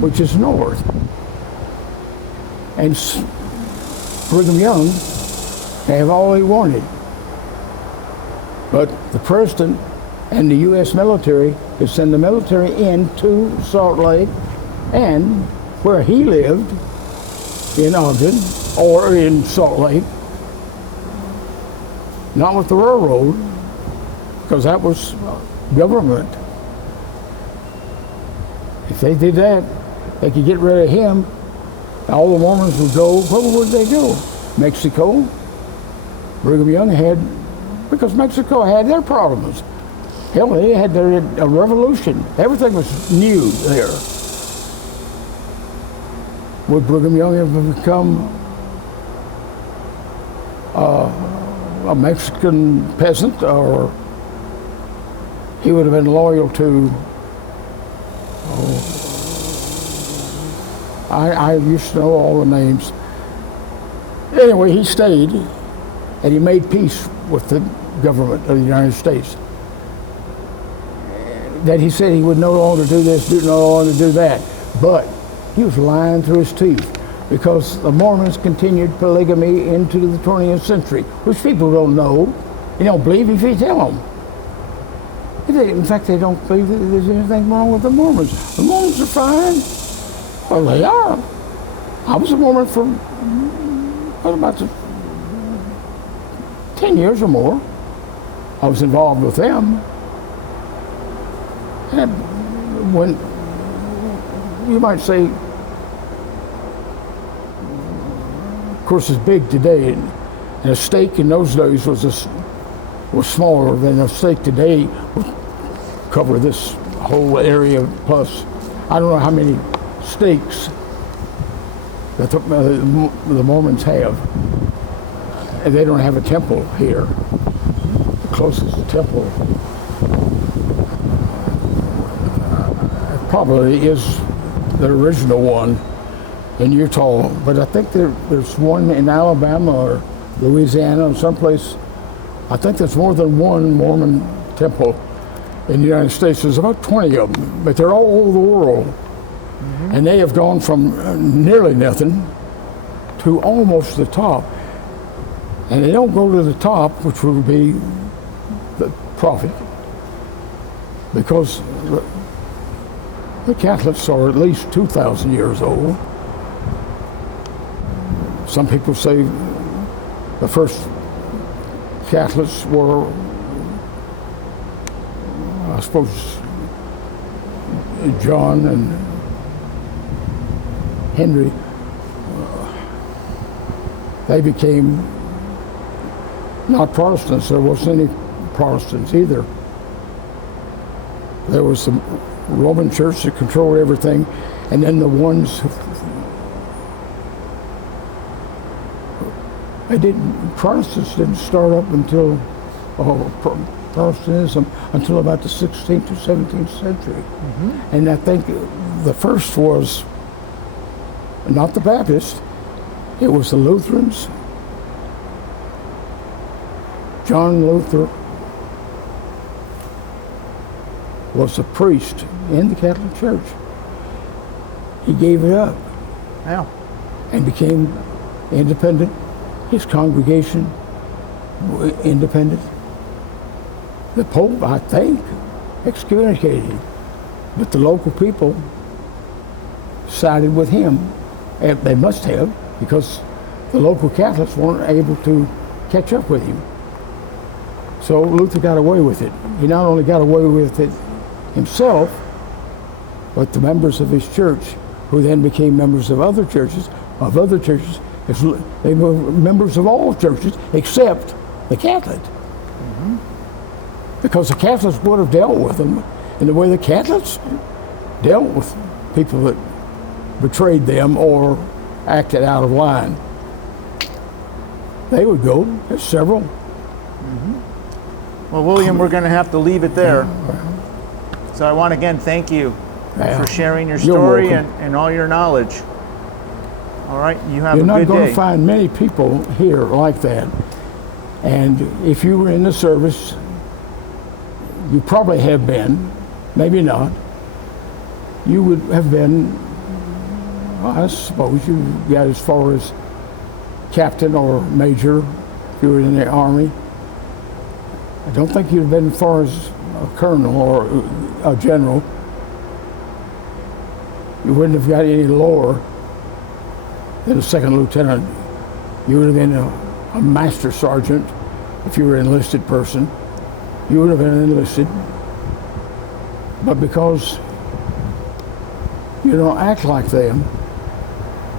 which is north. And Brigham Young have all he wanted. But the president and the U.S. military could send the military into Salt Lake and where he lived in Ogden or in Salt Lake, not with the railroad, because that was government. If they did that, they could get rid of him. All the Mormons would go, where would they go? Mexico. Brigham Young had, because Mexico had their problems. Hell, they had a revolution. Everything was new there. Would Brigham Young have become a Mexican peasant, or he would have been loyal to, I used to know all the names. Anyway, he stayed and he made peace with the government of the United States. That he said he would no longer do this, no longer do that. But he was lying through his teeth, because the Mormons continued polygamy into the 20th century, which people don't know. They don't believe if you tell them. In fact, they don't believe that there's anything wrong with the Mormons. The Mormons are fine. Well, they are. I was a Mormon for about 10 years or more. I was involved with them. And when, you might say, of course, it's big today, and a steak in those days was smaller than a steak today. Would cover this whole area, plus I don't know how many steaks that the Mormons have. And they don't have a temple here. The closest temple probably is the original one in Utah, but I think there's one in Alabama or Louisiana or someplace. I think there's more than one Mormon temple in the United States. There's about 20 of them, but they're all over the world. And they have gone from nearly nothing to almost the top. And they don't go to the top, which would be the prophet, because the Catholics are at least 2,000 years old. Some people say the first Catholics were, I suppose, John and Henry. They became not Protestants. There wasn't any Protestants either. There was some Roman Church that controlled everything, and then the ones Protestants didn't start up until Protestantism until about the 16th or 17th century. And I think the first was not the Baptists, it was the Lutherans. John Luther was a priest in the Catholic Church. He gave it up. Yeah. And became independent. His congregation independent. The Pope, I think, excommunicated him, but the local people sided with him. They must have, because the local Catholics weren't able to catch up with him. So Luther got away with it. He not only got away with it himself, but the members of his church, who then became members of other churches, they were members of all churches except the Catholic. Because the Catholics would have dealt with them in the way the Catholics dealt with people that betrayed them or acted out of line. They would go. There's several. Well, William, we're going to have to leave it there. So I want to again thank you for sharing your story and all your knowledge. All right, you have a good day. You're not going to find many people here like that. And if you were in the service, you probably have been, maybe not. You would have been, I suppose you got as far as captain or major if you were in the Army. I don't think you'd have been as far as a colonel or a general. You wouldn't have got any lower than a second lieutenant. You would have been a master sergeant if you were an enlisted person. You would have been enlisted. But because you don't act like them,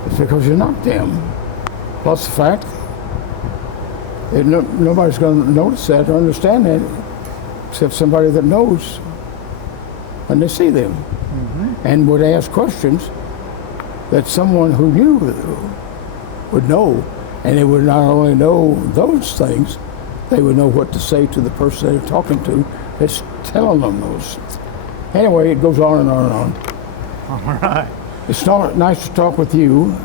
it's because you're not them. Plus the fact that nobody's going to notice that or understand that except somebody that knows when they see them and would ask questions that someone who knew would know. And they would not only know those things, they would know what to say to the person they're talking to that's telling them those. Anyway, it goes on and on and on. All right. It's nice to talk with you.